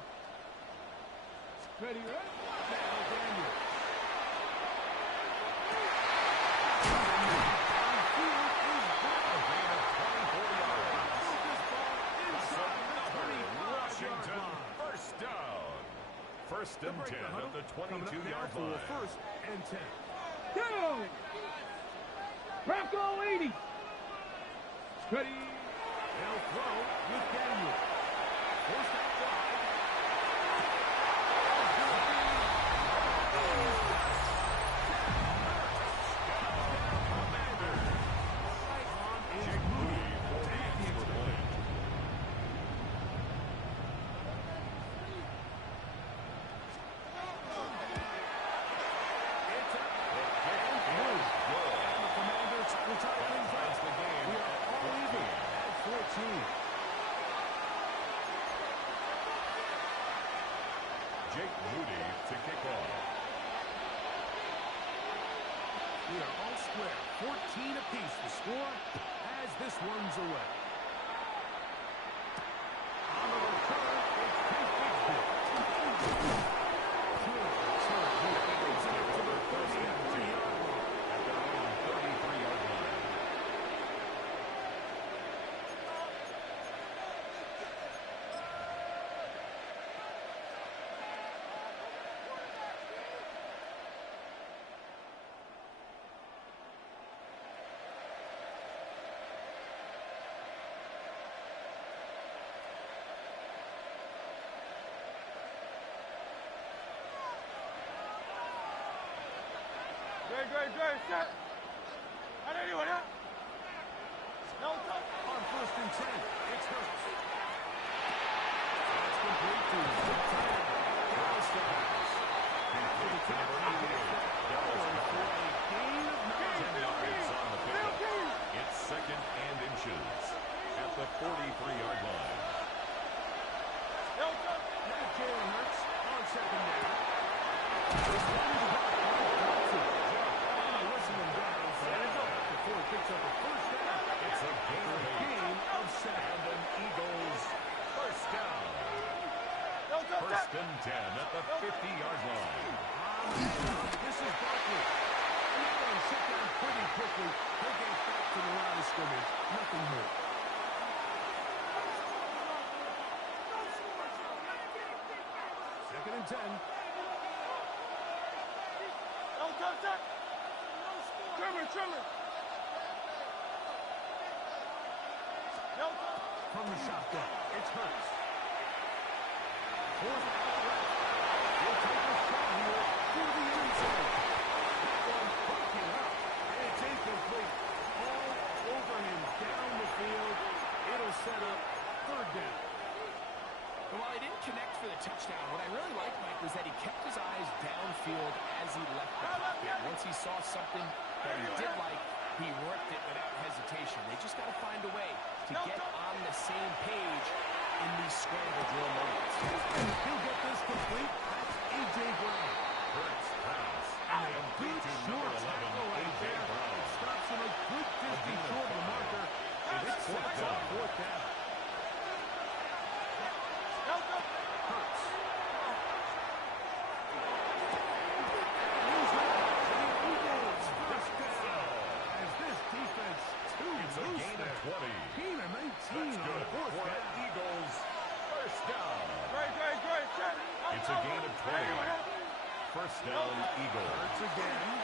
Ready, right? Now Daniel. Washington first down. 1st and 10 at the 22-yard line. 1st and 10. Go. Bronco 80. Ready. They'll throw with Daniel. Forced out wide. Jake Moody to kick off. We are all square. 14 apiece. The score as this one's away. On the return, it's Chase Bixby. Good return here. Brings it up to the 33-yard line. At their own 33-yard line. Great, set. And anyone, yeah? No touch. On 1st and 10, it's Hurts. That's complete to Dallas Dobbs. Complete to number 88. Dallas Dobbs. Gain of 9 yards on the pickup. It's 2nd and inches at the 43-yard line. No touch. Now Jalen Hurts on 2nd down. This one is about before he picks up a 1st down. It's a gain of 7. And an Eagles 1st down. No touch. 1st and 10 at the 50-yard line. This is Barkley. He's going to sit down pretty quickly. He'll get back to the line of scrimmage. Nothing more. 2nd and 10. No touch. Trimmer. No touch. From the shotgun, it's Hurts. 4th out left. He'll take a shot here through the end zone. That one poking up, and it's incomplete. All over him down the field. It'll set up 3rd down. And while he didn't connect for the touchdown, what I really liked, Mike, was that he kept his eyes downfield as he left the pocket. Once he saw something that he did like, he worked it without hesitation. They just got to find a way to get on the same page in these scramble drill moments. He'll get this complete. That's A.J. Brown. Hurts pass. And a good to short number 11, tackle right A.J. there. Brown. Stops him a good distance short of the marker. And it sets up 4th down. No touch. Hurts. It's a gain of 20. Gain of 19 That's on good 4th for down. Eagles 1st down. Great, set. It's a gain of 20. 1st down, Eagles. Hurts again.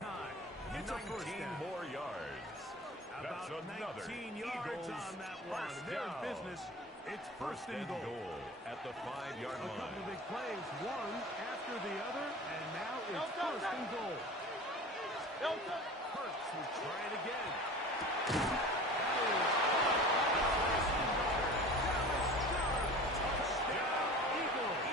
high. It's a first 19 down. more yards. That's About another 19 yards Eagles on that one. first They're in down. business. It's First and goal at the 5-yard A couple line. of big plays, one after the other, and now it's first and goal. Hurts will try it again. Touchdown, Eagles.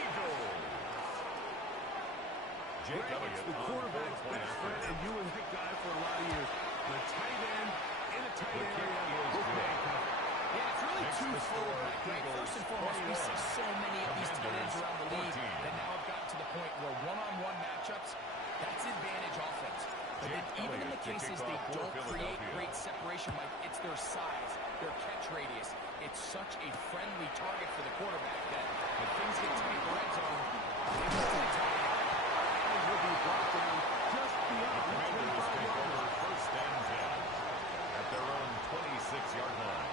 Jake Greg, Elliott it's the on quarterback's 4 best points. friend, and you and Big Guy for a lot of years. The tight end in a tight The area kick is with good. man coverage. Yeah, it's really Makes the twofold, score Greg. Eagles First and foremost, we 21. see so many of these tight ends around the league 14. that now have gotten to the point where one-on-one matchups, that's advantage offense. But then Jake even in the Elliott to cases kick they off for don't create Philadelphia. great separation, Mike, it's their size, their catch radius. It's such a friendly target for the quarterback that when things get tight in the red zone, they go to the tight end. And will be brought down just beyond the Commanders take 25-yard over line. first and 10 at their own 26-yard line.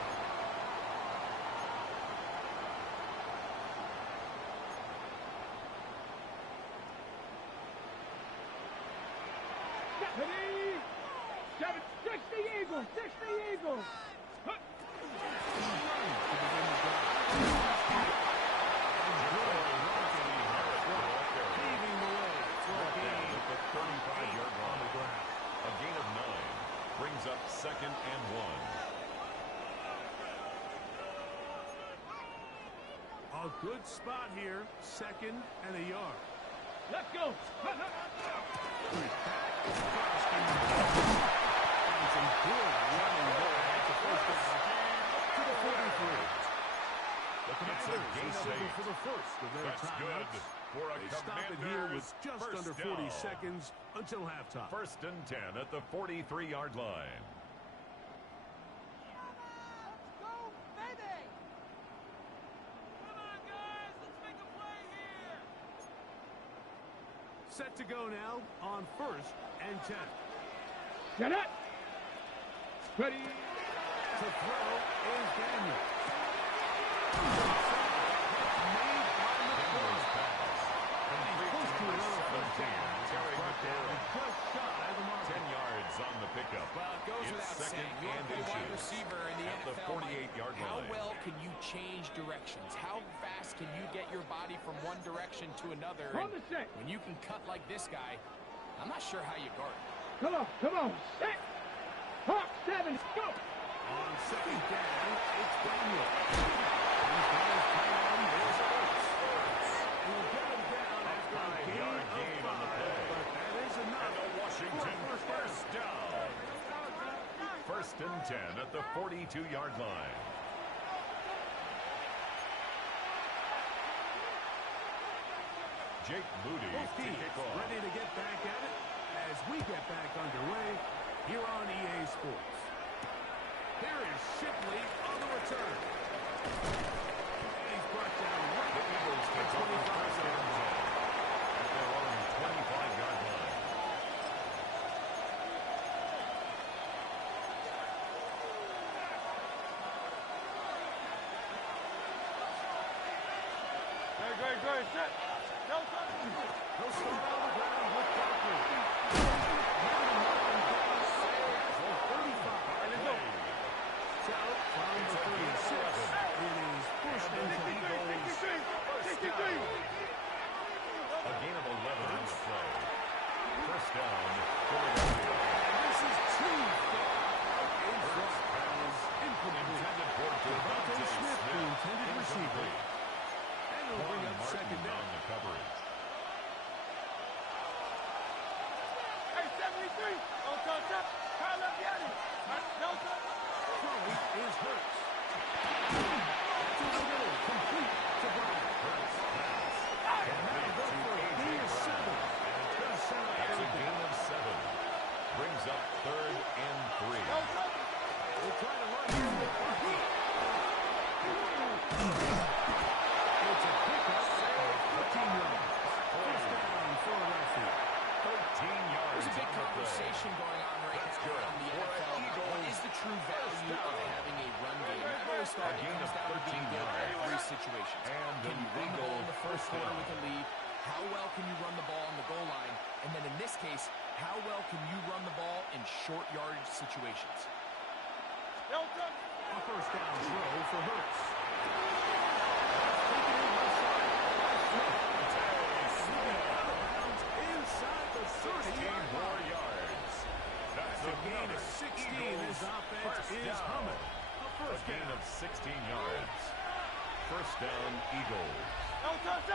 Paving the way for a gain At the 35-yard on the line. ground. A gain of 9 brings up second and 1. A good spot here, second and a yard. Let's go. And some good running there at the first down to the 43. The It's a Commanders gain will of signal 8. for the first of their That's good timeouts. for a They stop it here with Commanders just first under 40 down. seconds until halftime. First and 10 at the 43-yard line. Set to go now on first and 10. Get it. Ready. To throw is Daniel. Made by McCoy. And he's close to another first down. Terry Brought down McCoy. just shy of the mark. 10 yards on the pickup. Well, it goes It's without second saying, you're and a wide inches receiver in the at the NFL. Mike. 48-yard How line. well can you change directions? How fast can you get your body from one direction to another? Hold And the set. when you can cut like this guy, I'm not sure how you guard it. Come on. Set. Hawk 7. Go. On second down, it's Daniel. He's got his tight end. There's Hurts. He'll get him down after a gain Five-yard of gain on the 5. play. But that is enough And the Washington for a first down. First and 10 at the 42-yard line. Jake Moody Both to teams kick off. ready to get back at it as we get back underway here on EA Sports. Here is Shipley on the return. And he's brought down right The Eagles at take the over 25 first and 10 at their own 25-yard line. Great. Set. No touch. He'll start on the ground with Barkley. Having him up and down for 35. Let's go. So, from the 36, it is first and 10. 63. A gain of 11 on the play. First down, Philadelphia. And this is too far out in front. That is incomplete. Intended for Devontae Smith, the intended receiver. Incomplete. And it'll bring up Martin second down. on the coverage. Hey, short yardage situations. No touch. A first down throw for Hurts. Inside the 30-yard more yards. That's a gain of 16. His offense is humming. A gain of 16 yards. First down, Eagles. No touch.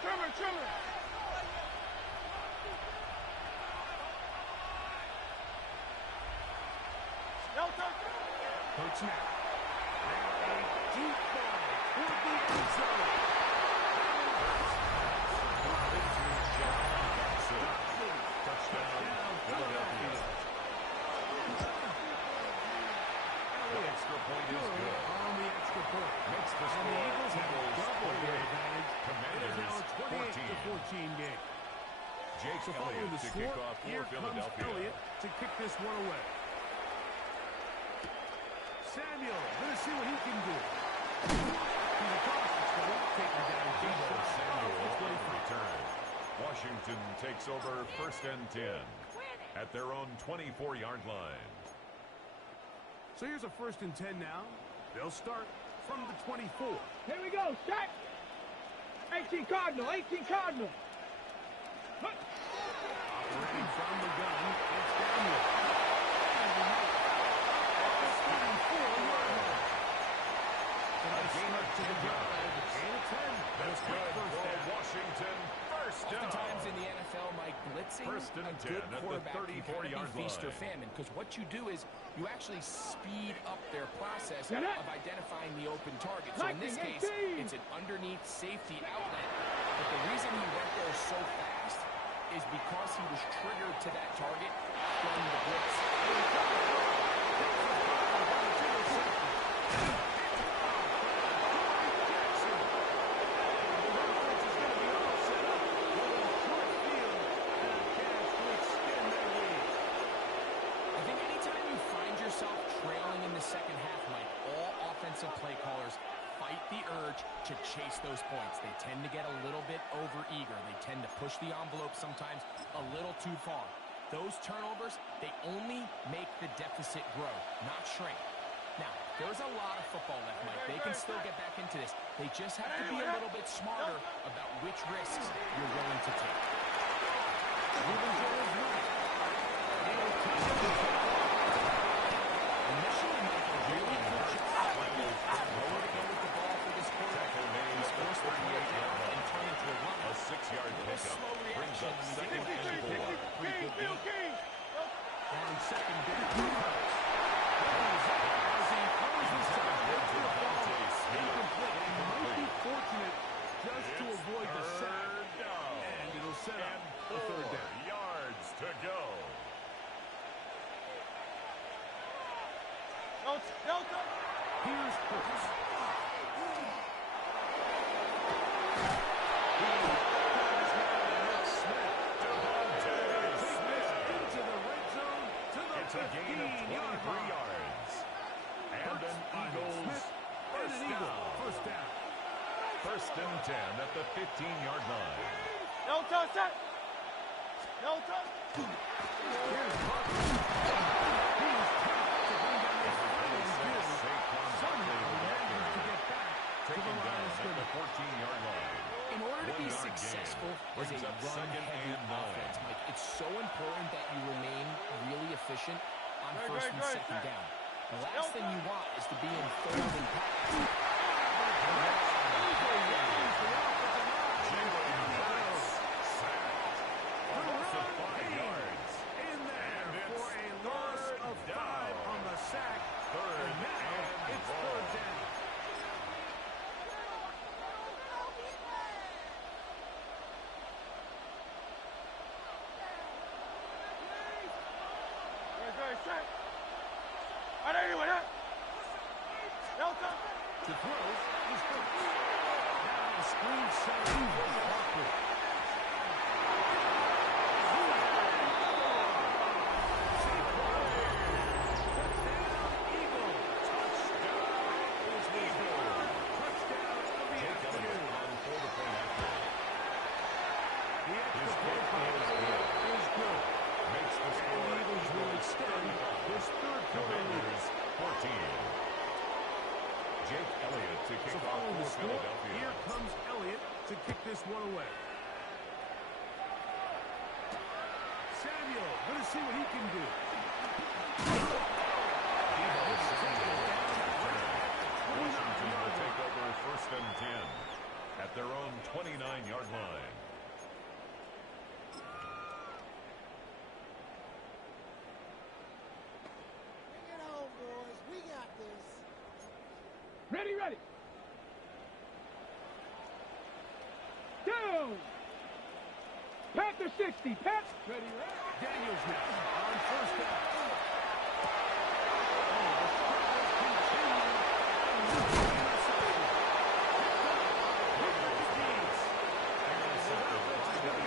Trimmer. No touch. Hurts now. And a deep ball toward the end zone. Touchdown, Philadelphia. The extra point is good. On the extra point. Makes the And the score Eagles have double their 48. advantage. It is now a Commanders 28-14 game. Jake So following Elliott the to score, kick off for here comes Philadelphia. Elliott to kick this one away. Samuel, going to see what he can do. He's across the score, taking down Debo Samuel It's on the 25. return. Washington takes over first and 10 at their own 24-yard line. So here's a first and 10 now. They'll start from the 24. Here we go. Set. 18 Cardinal. Operating from the gun, it's Daniel. 34-yard line. Nice start to the drive. And a 10. That's Quick good first for down. Washington. First down. Oftentimes in the NFL, Mike, blitzing First and a 10 good at the quarterback can kind of 34-yard be feast or line. famine, because what you do is you actually speed up their process of identifying the open target. So in this case, it's an underneath safety outlet, but the reason he went there so fast is because he was triggered to that target from the blitz. I think anytime you find yourself trailing in the second half, Mike, all offensive play callers fight the urge to chase those points. They tend to get a little bit over-eager. They tend to push the envelope sometimes a little too far. Those turnovers, they only make the deficit grow, not shrink. Now, there's a lot of football left, Mike. They can still get back into this. They just have to be a little bit smarter about which risks you're willing to take. Moving to his right. Initially, Mike, a really good job. Nowhere to go with the ball for this quarterback. He's forced the quarterback and turn into a run. A 6-yard pickup Slow brings reaction. up second and 4. Pretty good beat. On second down. As he throws this time, gets to the ball. Incomplete. And might be fortunate just to avoid the sack. And it'll set up a third down. Yards to go. No touch. Here's Hurts. Into the red zone to the It's a gain of 23 yards. And an Eagles first down. First down. First and 10 at the 15-yard line. No touch. No touch. Here's Buck. He's tough to bring down his final give. Somehow he manages to get back to the Taken line down of at the scrimmage. 14-yard line. In order to be 1-yard successful gain. as a Brings up second run-heavy and 9. offense, Mike, it's so important that you remain really efficient on Right, first right, and right, second right. down. The last thing you want is to be in third and pass. Almost at 5 yards. In there And for a it's loss of third 5 down. on the sack. Third And now and it's long. third down. Very set. I know you with it. No touch. To throw is Hurts. Now a screen center for Parker. Makes the score to kick So off following the for score, Philadelphia. here comes Elliott to kick this one away. Samuel, going to see what he can do. Washington will take over 1st and 10 at their own 29-yard line. Bring it home, boys. We got this. Ready, ready. Down. Panther 60. Pat. Ready, ready. Daniels now on 1st down.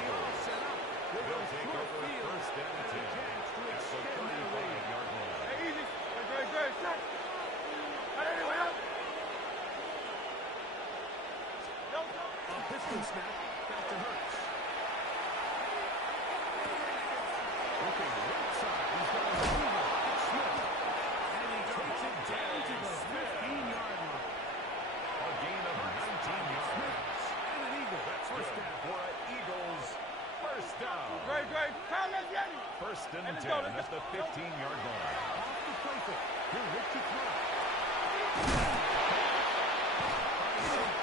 They'll take over 1st and 10 at the 35-yard line. Hey, easy. Good. Set. Anyway, up. No, no. A pistol snap back to Hurts. Looking right side. He's got a receiver. It's Smith. And he takes it down to the 15-yard line. A gain of 19 yards. And an Eagle. That's First good down. for an Eagles. First down. Great. Time is ready. 1st and And 10 let's go. at the 15-yard line. Off the play fake. He'll look to throw.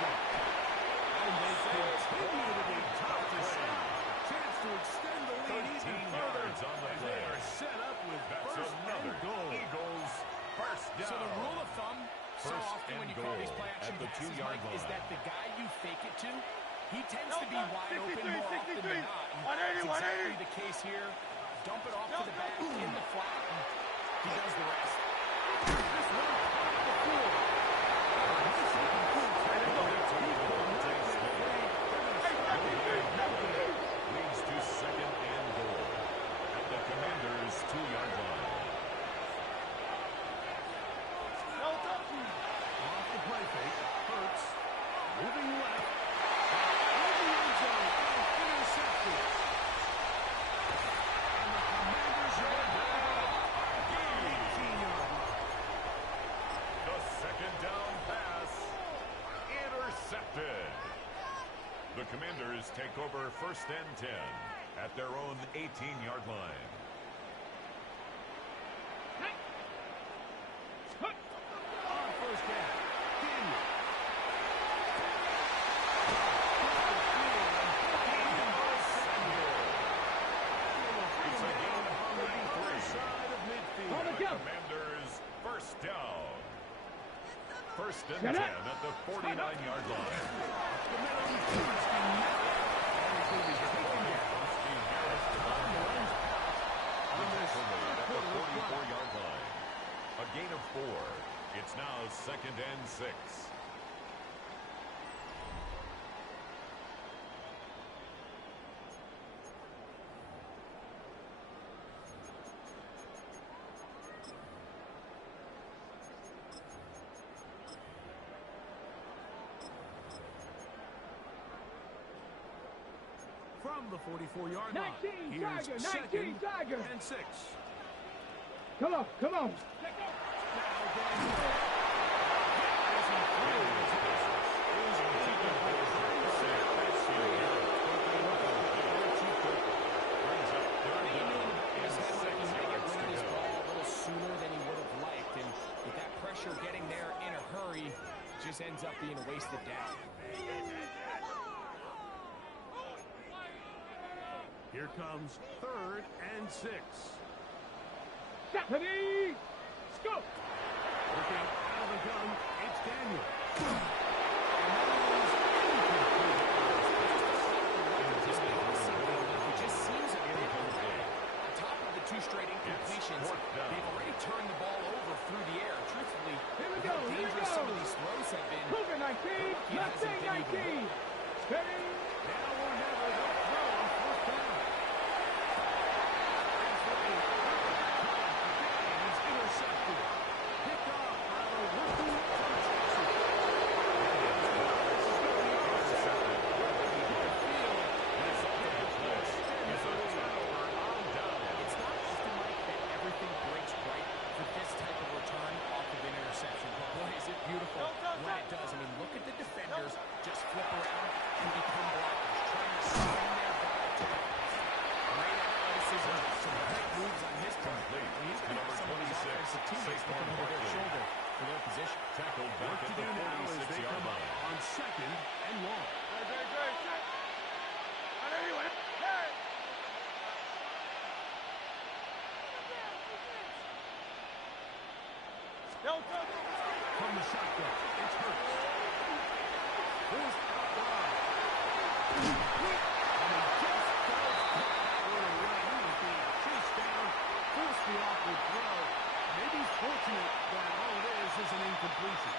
And they continue to be tough to see. Chance to extend the lead even 13 further. yards on the As play. they are set up with That's first another and goal. Eagles first down. So the rule of thumb, so First often when and you call these goal play action at the passes, 2-yard Mike, is line. that the guy you fake it to, he tends No, to be no, wide 63, open more often 63. than not. And 180, that's exactly 180. the case here. Dump it off No, to the back, no. in the flat, and he does the rest. This one off the floor. Leads to 2nd and goal at the Commanders' 2-yard line. No touching. Off the play fake. Hurts. Moving left. In the end zone. And intercepted. And the Commanders are back. 18-yard line. The 2nd down pass intercepted. The Commanders take over 1st and 10 at their own 18-yard line. On 1st down. Daniel. It's a gain of 33. Side of midfield. On the The jump. Commanders first down. 1st and Get 10 up. at the 49-yard line. The middle is Tursky. And he's going to be taken down. On this At the quarter run. 44-yard line. A gain of 4. It's now 2nd and 6. From the 44-yard line. 19 Here's Tiger, 19 second Tiger. and 6. Come on. Now Daniel. As he throws. Is a ticket for the brings up 3rd His down. head might be might get rid of this ball a little sooner than he would have liked, and with that pressure getting there in a hurry, it just ends up being a wasted down. Here comes 3rd and 6. Ready. Go. Looking out of the gun, it's Daniel. It just seems a bit on top of the 2 straight incompletions. fourth down. They've already turned the ball over through the air. Truthfully, Here we with go, how here we dangerous go. some of these throws have been, Cougar 19. He hasn't Mustang been even 19. Ready. Now or never, they'll throw on 4th down. He's intercepted. Picked off by the rookie it's not often, Mike, that everything breaks right for this type of return off of an interception. But boy, is it beautiful when it does. I mean, second and long. Great, set. And anyway, hey! From the shotgun, it's Hurts. Forced out wide. And he just does put that one away. He was being chased down, forced the awkward throw. Maybe he's fortunate that all it is an incompletion.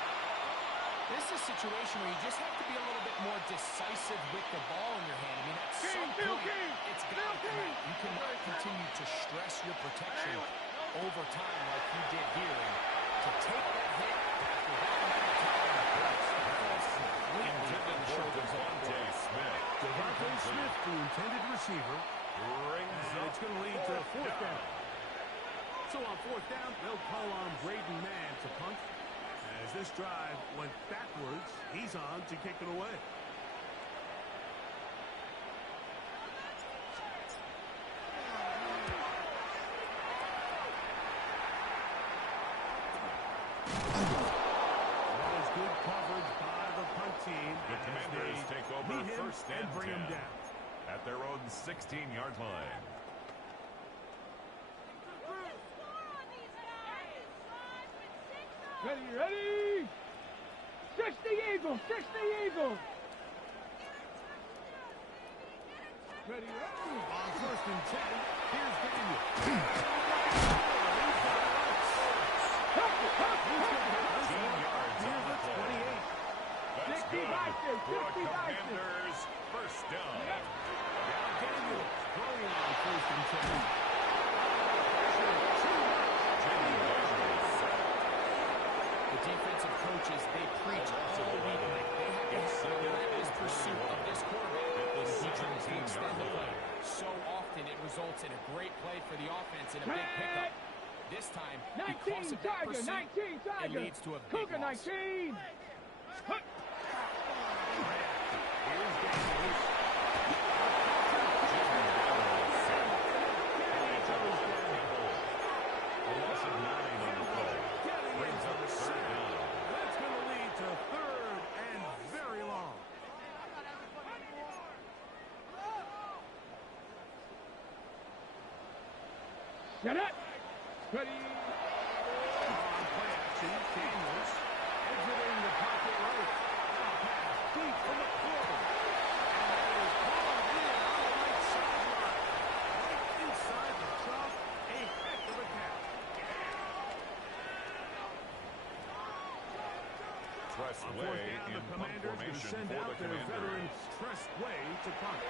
This is a situation where you just have to be a little bit more decisive with the ball in your hand. I mean, at some point, it's got to come out. You cannot continue to stress your protection over time like you did here. And to take that hit after that amount of time, intended for Devontae Smith. Devontae Smith, the intended receiver. And it's going to lead to a fourth down. So on fourth down, they'll call on Braden Mann to punt. As this drive went backwards, he's on to kick it away. That is good coverage by the punt team. The Commanders take over first and bring him 10 down at their own 16-yard line. Ready! 60 Eagles! 60 Eagles! Ready, on first and 10, here's Daniel. 13 yards on the play. That's good for a Commanders first down. Now Daniel throwing on first and 10. the defensive coaches, they preach all week. They have a relentless pursuit of this quarterback. And he tries to extend the play. So often it results in a great play for the offense and a big pickup. This time, because of that pursuit, it leads to a big loss. 19! That's going to lead to third and very long. Get it! Ready! On play action, Daniels exiting the pocket right. Now pass deep from the corner. And that is called in on the right sideline. Right inside the chalk. A heck of a catch. Tress On Way fourth down, in the punt Commanders going to formation send for out the their veteran Commanders. Tress Way to punt.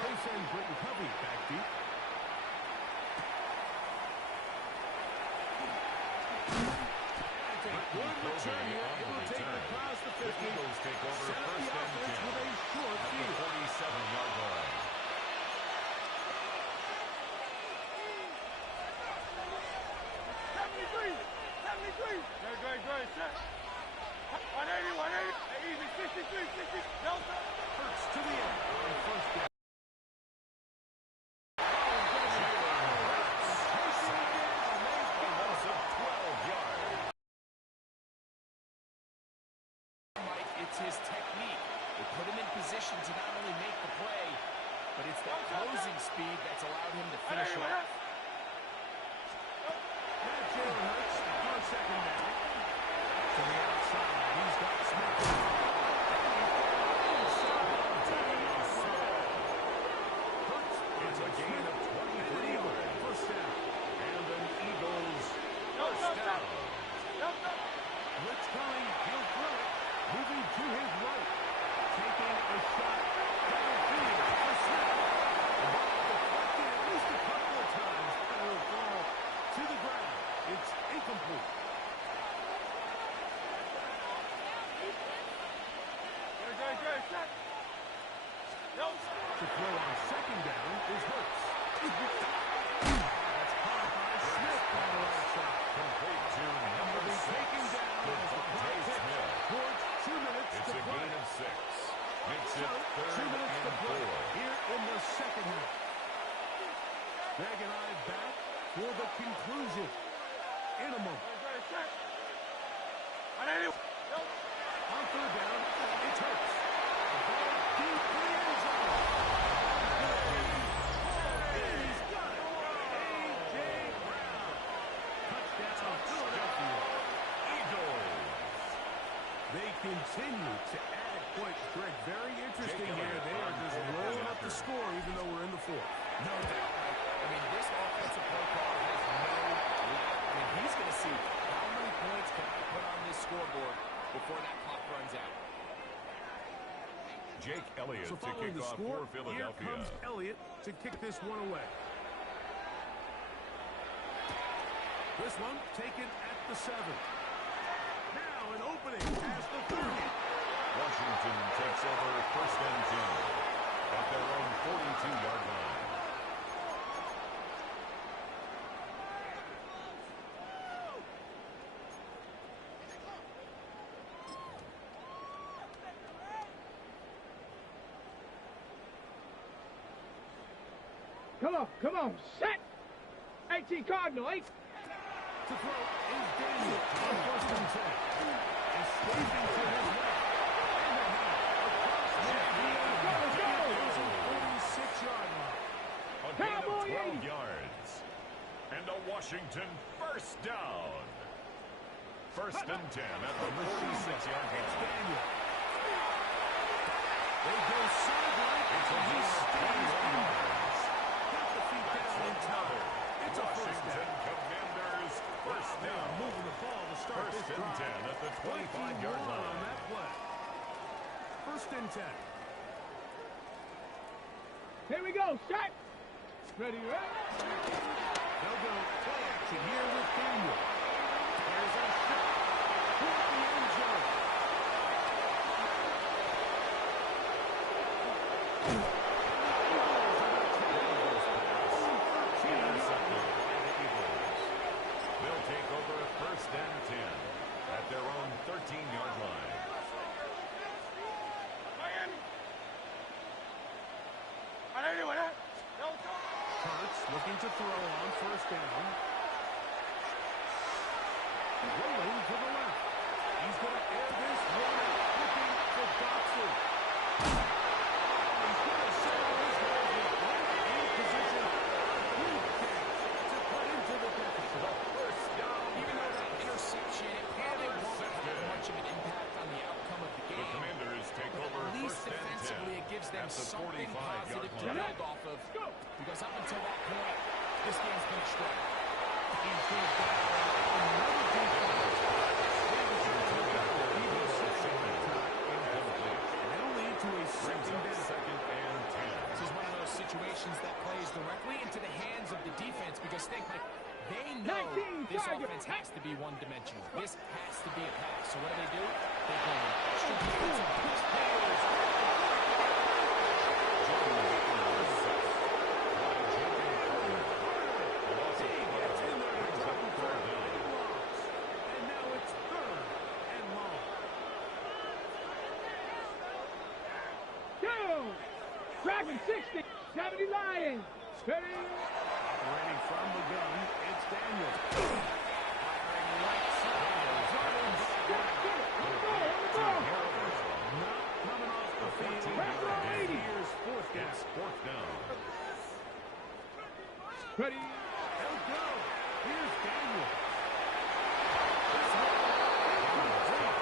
They send Britton Covey back deep. Good return here. Able to take it across the 50. The Eagles take over Set up first the and offense 10 with a short at the field. 47-yard line. Great, set. 180, 180. Easy, 63, 60. Delta. Hurts to the end on first down. It's his technique. They put him in position to not only make the play, but it's that closing speed that's allowed him to finish off. Now Jalen Hurts on second down. To the outside. He's got Smith. Hurts It's a gain of 23 yards. First down. And an Eagles first down. Blitz coming. He'll throw it. Moving to his right. Taking a shot downfield for Smith. The ball deflected at least a couple of times. And it will fall to the ground. It's incomplete. Great, set. To throw on second down is Hurts. That's caught by Smith on the right side. Complete to number 6. Taken down as the clock Devontae ticks Smith. towards 2 minutes It's to a play. gain of 6. Makes So, it 2 third minutes to and play 4. here in the second half. Greg and I back for the conclusion in a moment. Great, set. 180. On third down, They continue to add points. Greg, very interesting here. They are just rolling up the score even though we're in the fourth. No doubt. I mean, this offensive play call has no limit. I mean, he's going to see how many points can I put on this scoreboard before that clock runs out. Jake Elliott So to following kick the off score, for Philadelphia. here comes Elliott to kick this one away. This one taken at the 7. Now an opening past the 30. Washington takes over first and 10 at their own 42-yard line. Come on, set! 18 Cardinal, 8. To throw is Daniel on first and 10. Escaping to his left. And the hand across the 46-yard line. A gain of 12 yards. And a Washington first down. First and 10 at the 46-yard line. It's Daniel. They go sideline. It's a He stays in. Got the feet down in time. It's a first Washington down. Commanders first They are down. moving the ball to start First this and drive. 10 at the 25-yard 21 on line. that play. First and 10. Here we go, set! Ready, ready? They'll go play action here with Daniel. There's a shot toward the end zone. Intercepted by the Eagles. They'll take over first and 10 at their own 13-yard line. Hurts looking to throw on first down. Rolling to the left. He's going to air this one out, looking for Dotson. He's going to settle his guys with right in position. Good catch to put into the deficit. First down. Even though that interception, it probably won't have much of an impact on the outcome of the The game. Commanders take But over at least first and 10 defensively, it gives them at the something 45-yard positive to line. build off of. Because up until that point, this game's been a struggle. He's going to battle another defense. That'll lead to a second and 10. This is one of those situations that plays directly into the hands of the defense because think like they know this offense has to be one-dimensional. This has to be a pass. So what do? They go extra defensive push players. And now it's third and long. Two! Dragon 60! 70 Lions! Ready? Operating from the gun, it's Daniel. Firing right side. Not coming off the field. And here's fourth down. It's fourth down. Ready? They'll go. Here's Daniel. This one incomplete.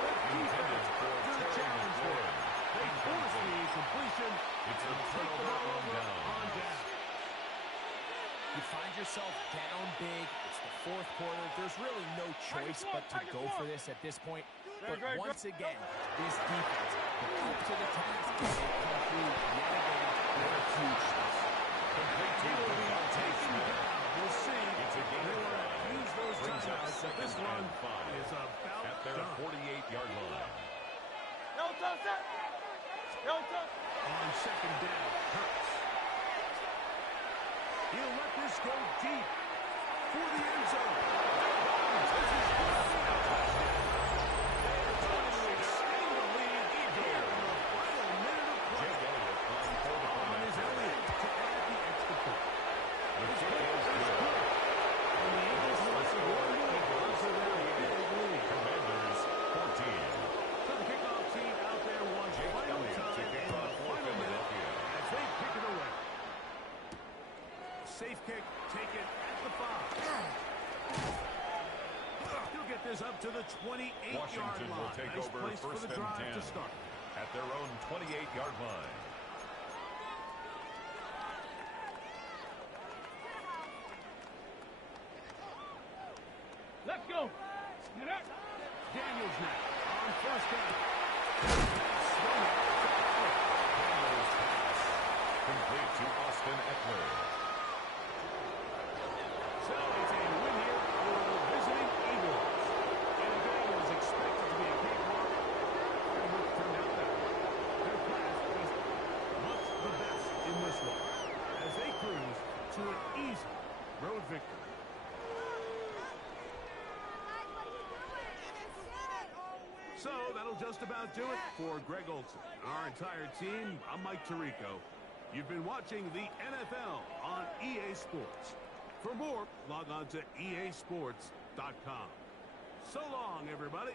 The defense to the challenge for it. They force the incompletion. It's a Take the turnover ball on over down. on down. You find yourself down big. It's the fourth quarter. There's really no choice but to go for this at this point. But once again, this defense will up to the task and they come through yet again with a huge loss. Complete to He will be Devontae taken Smith. down. We'll see. It's a gain They of want 5. to use those Brings up timeouts. second This run and 5 is about at their done. 48-yard line. On second down, Hurts. He'll let this go deep for the end zone. This is going to be a touchdown. They're going to extend the lead here in the final minute of play. Jake Elliott on for the On is Commanders. Elliott to add the extra point. The His kick kick is is good. good. And the Eagles want to one more onto their big lead. Commanders 14. So the kickoff team out there one Jake final Elliott to time kick in off the for final minute Philadelphia. as they kick it away. Safe kick taken at the 5. He'll get this up to the 28-yard Washington line. will take Nice over place for first the and drive 10 to start. at their own 28-yard line. Let's go. Get up. Daniels now on first down. Daniels pass complete to Austin Eckler. So it's a win here for the visiting Eagles. And a game that was expected to be a cakewalk. Their work turned out better. Their class was much the best in this one as they cruise to an easy road victory. So that'll just about do it for Greg Olson. Our entire team, I'm Mike Tirico. You've been watching the NFL on EA Sports. For more, log on to easports.com. So long, everybody.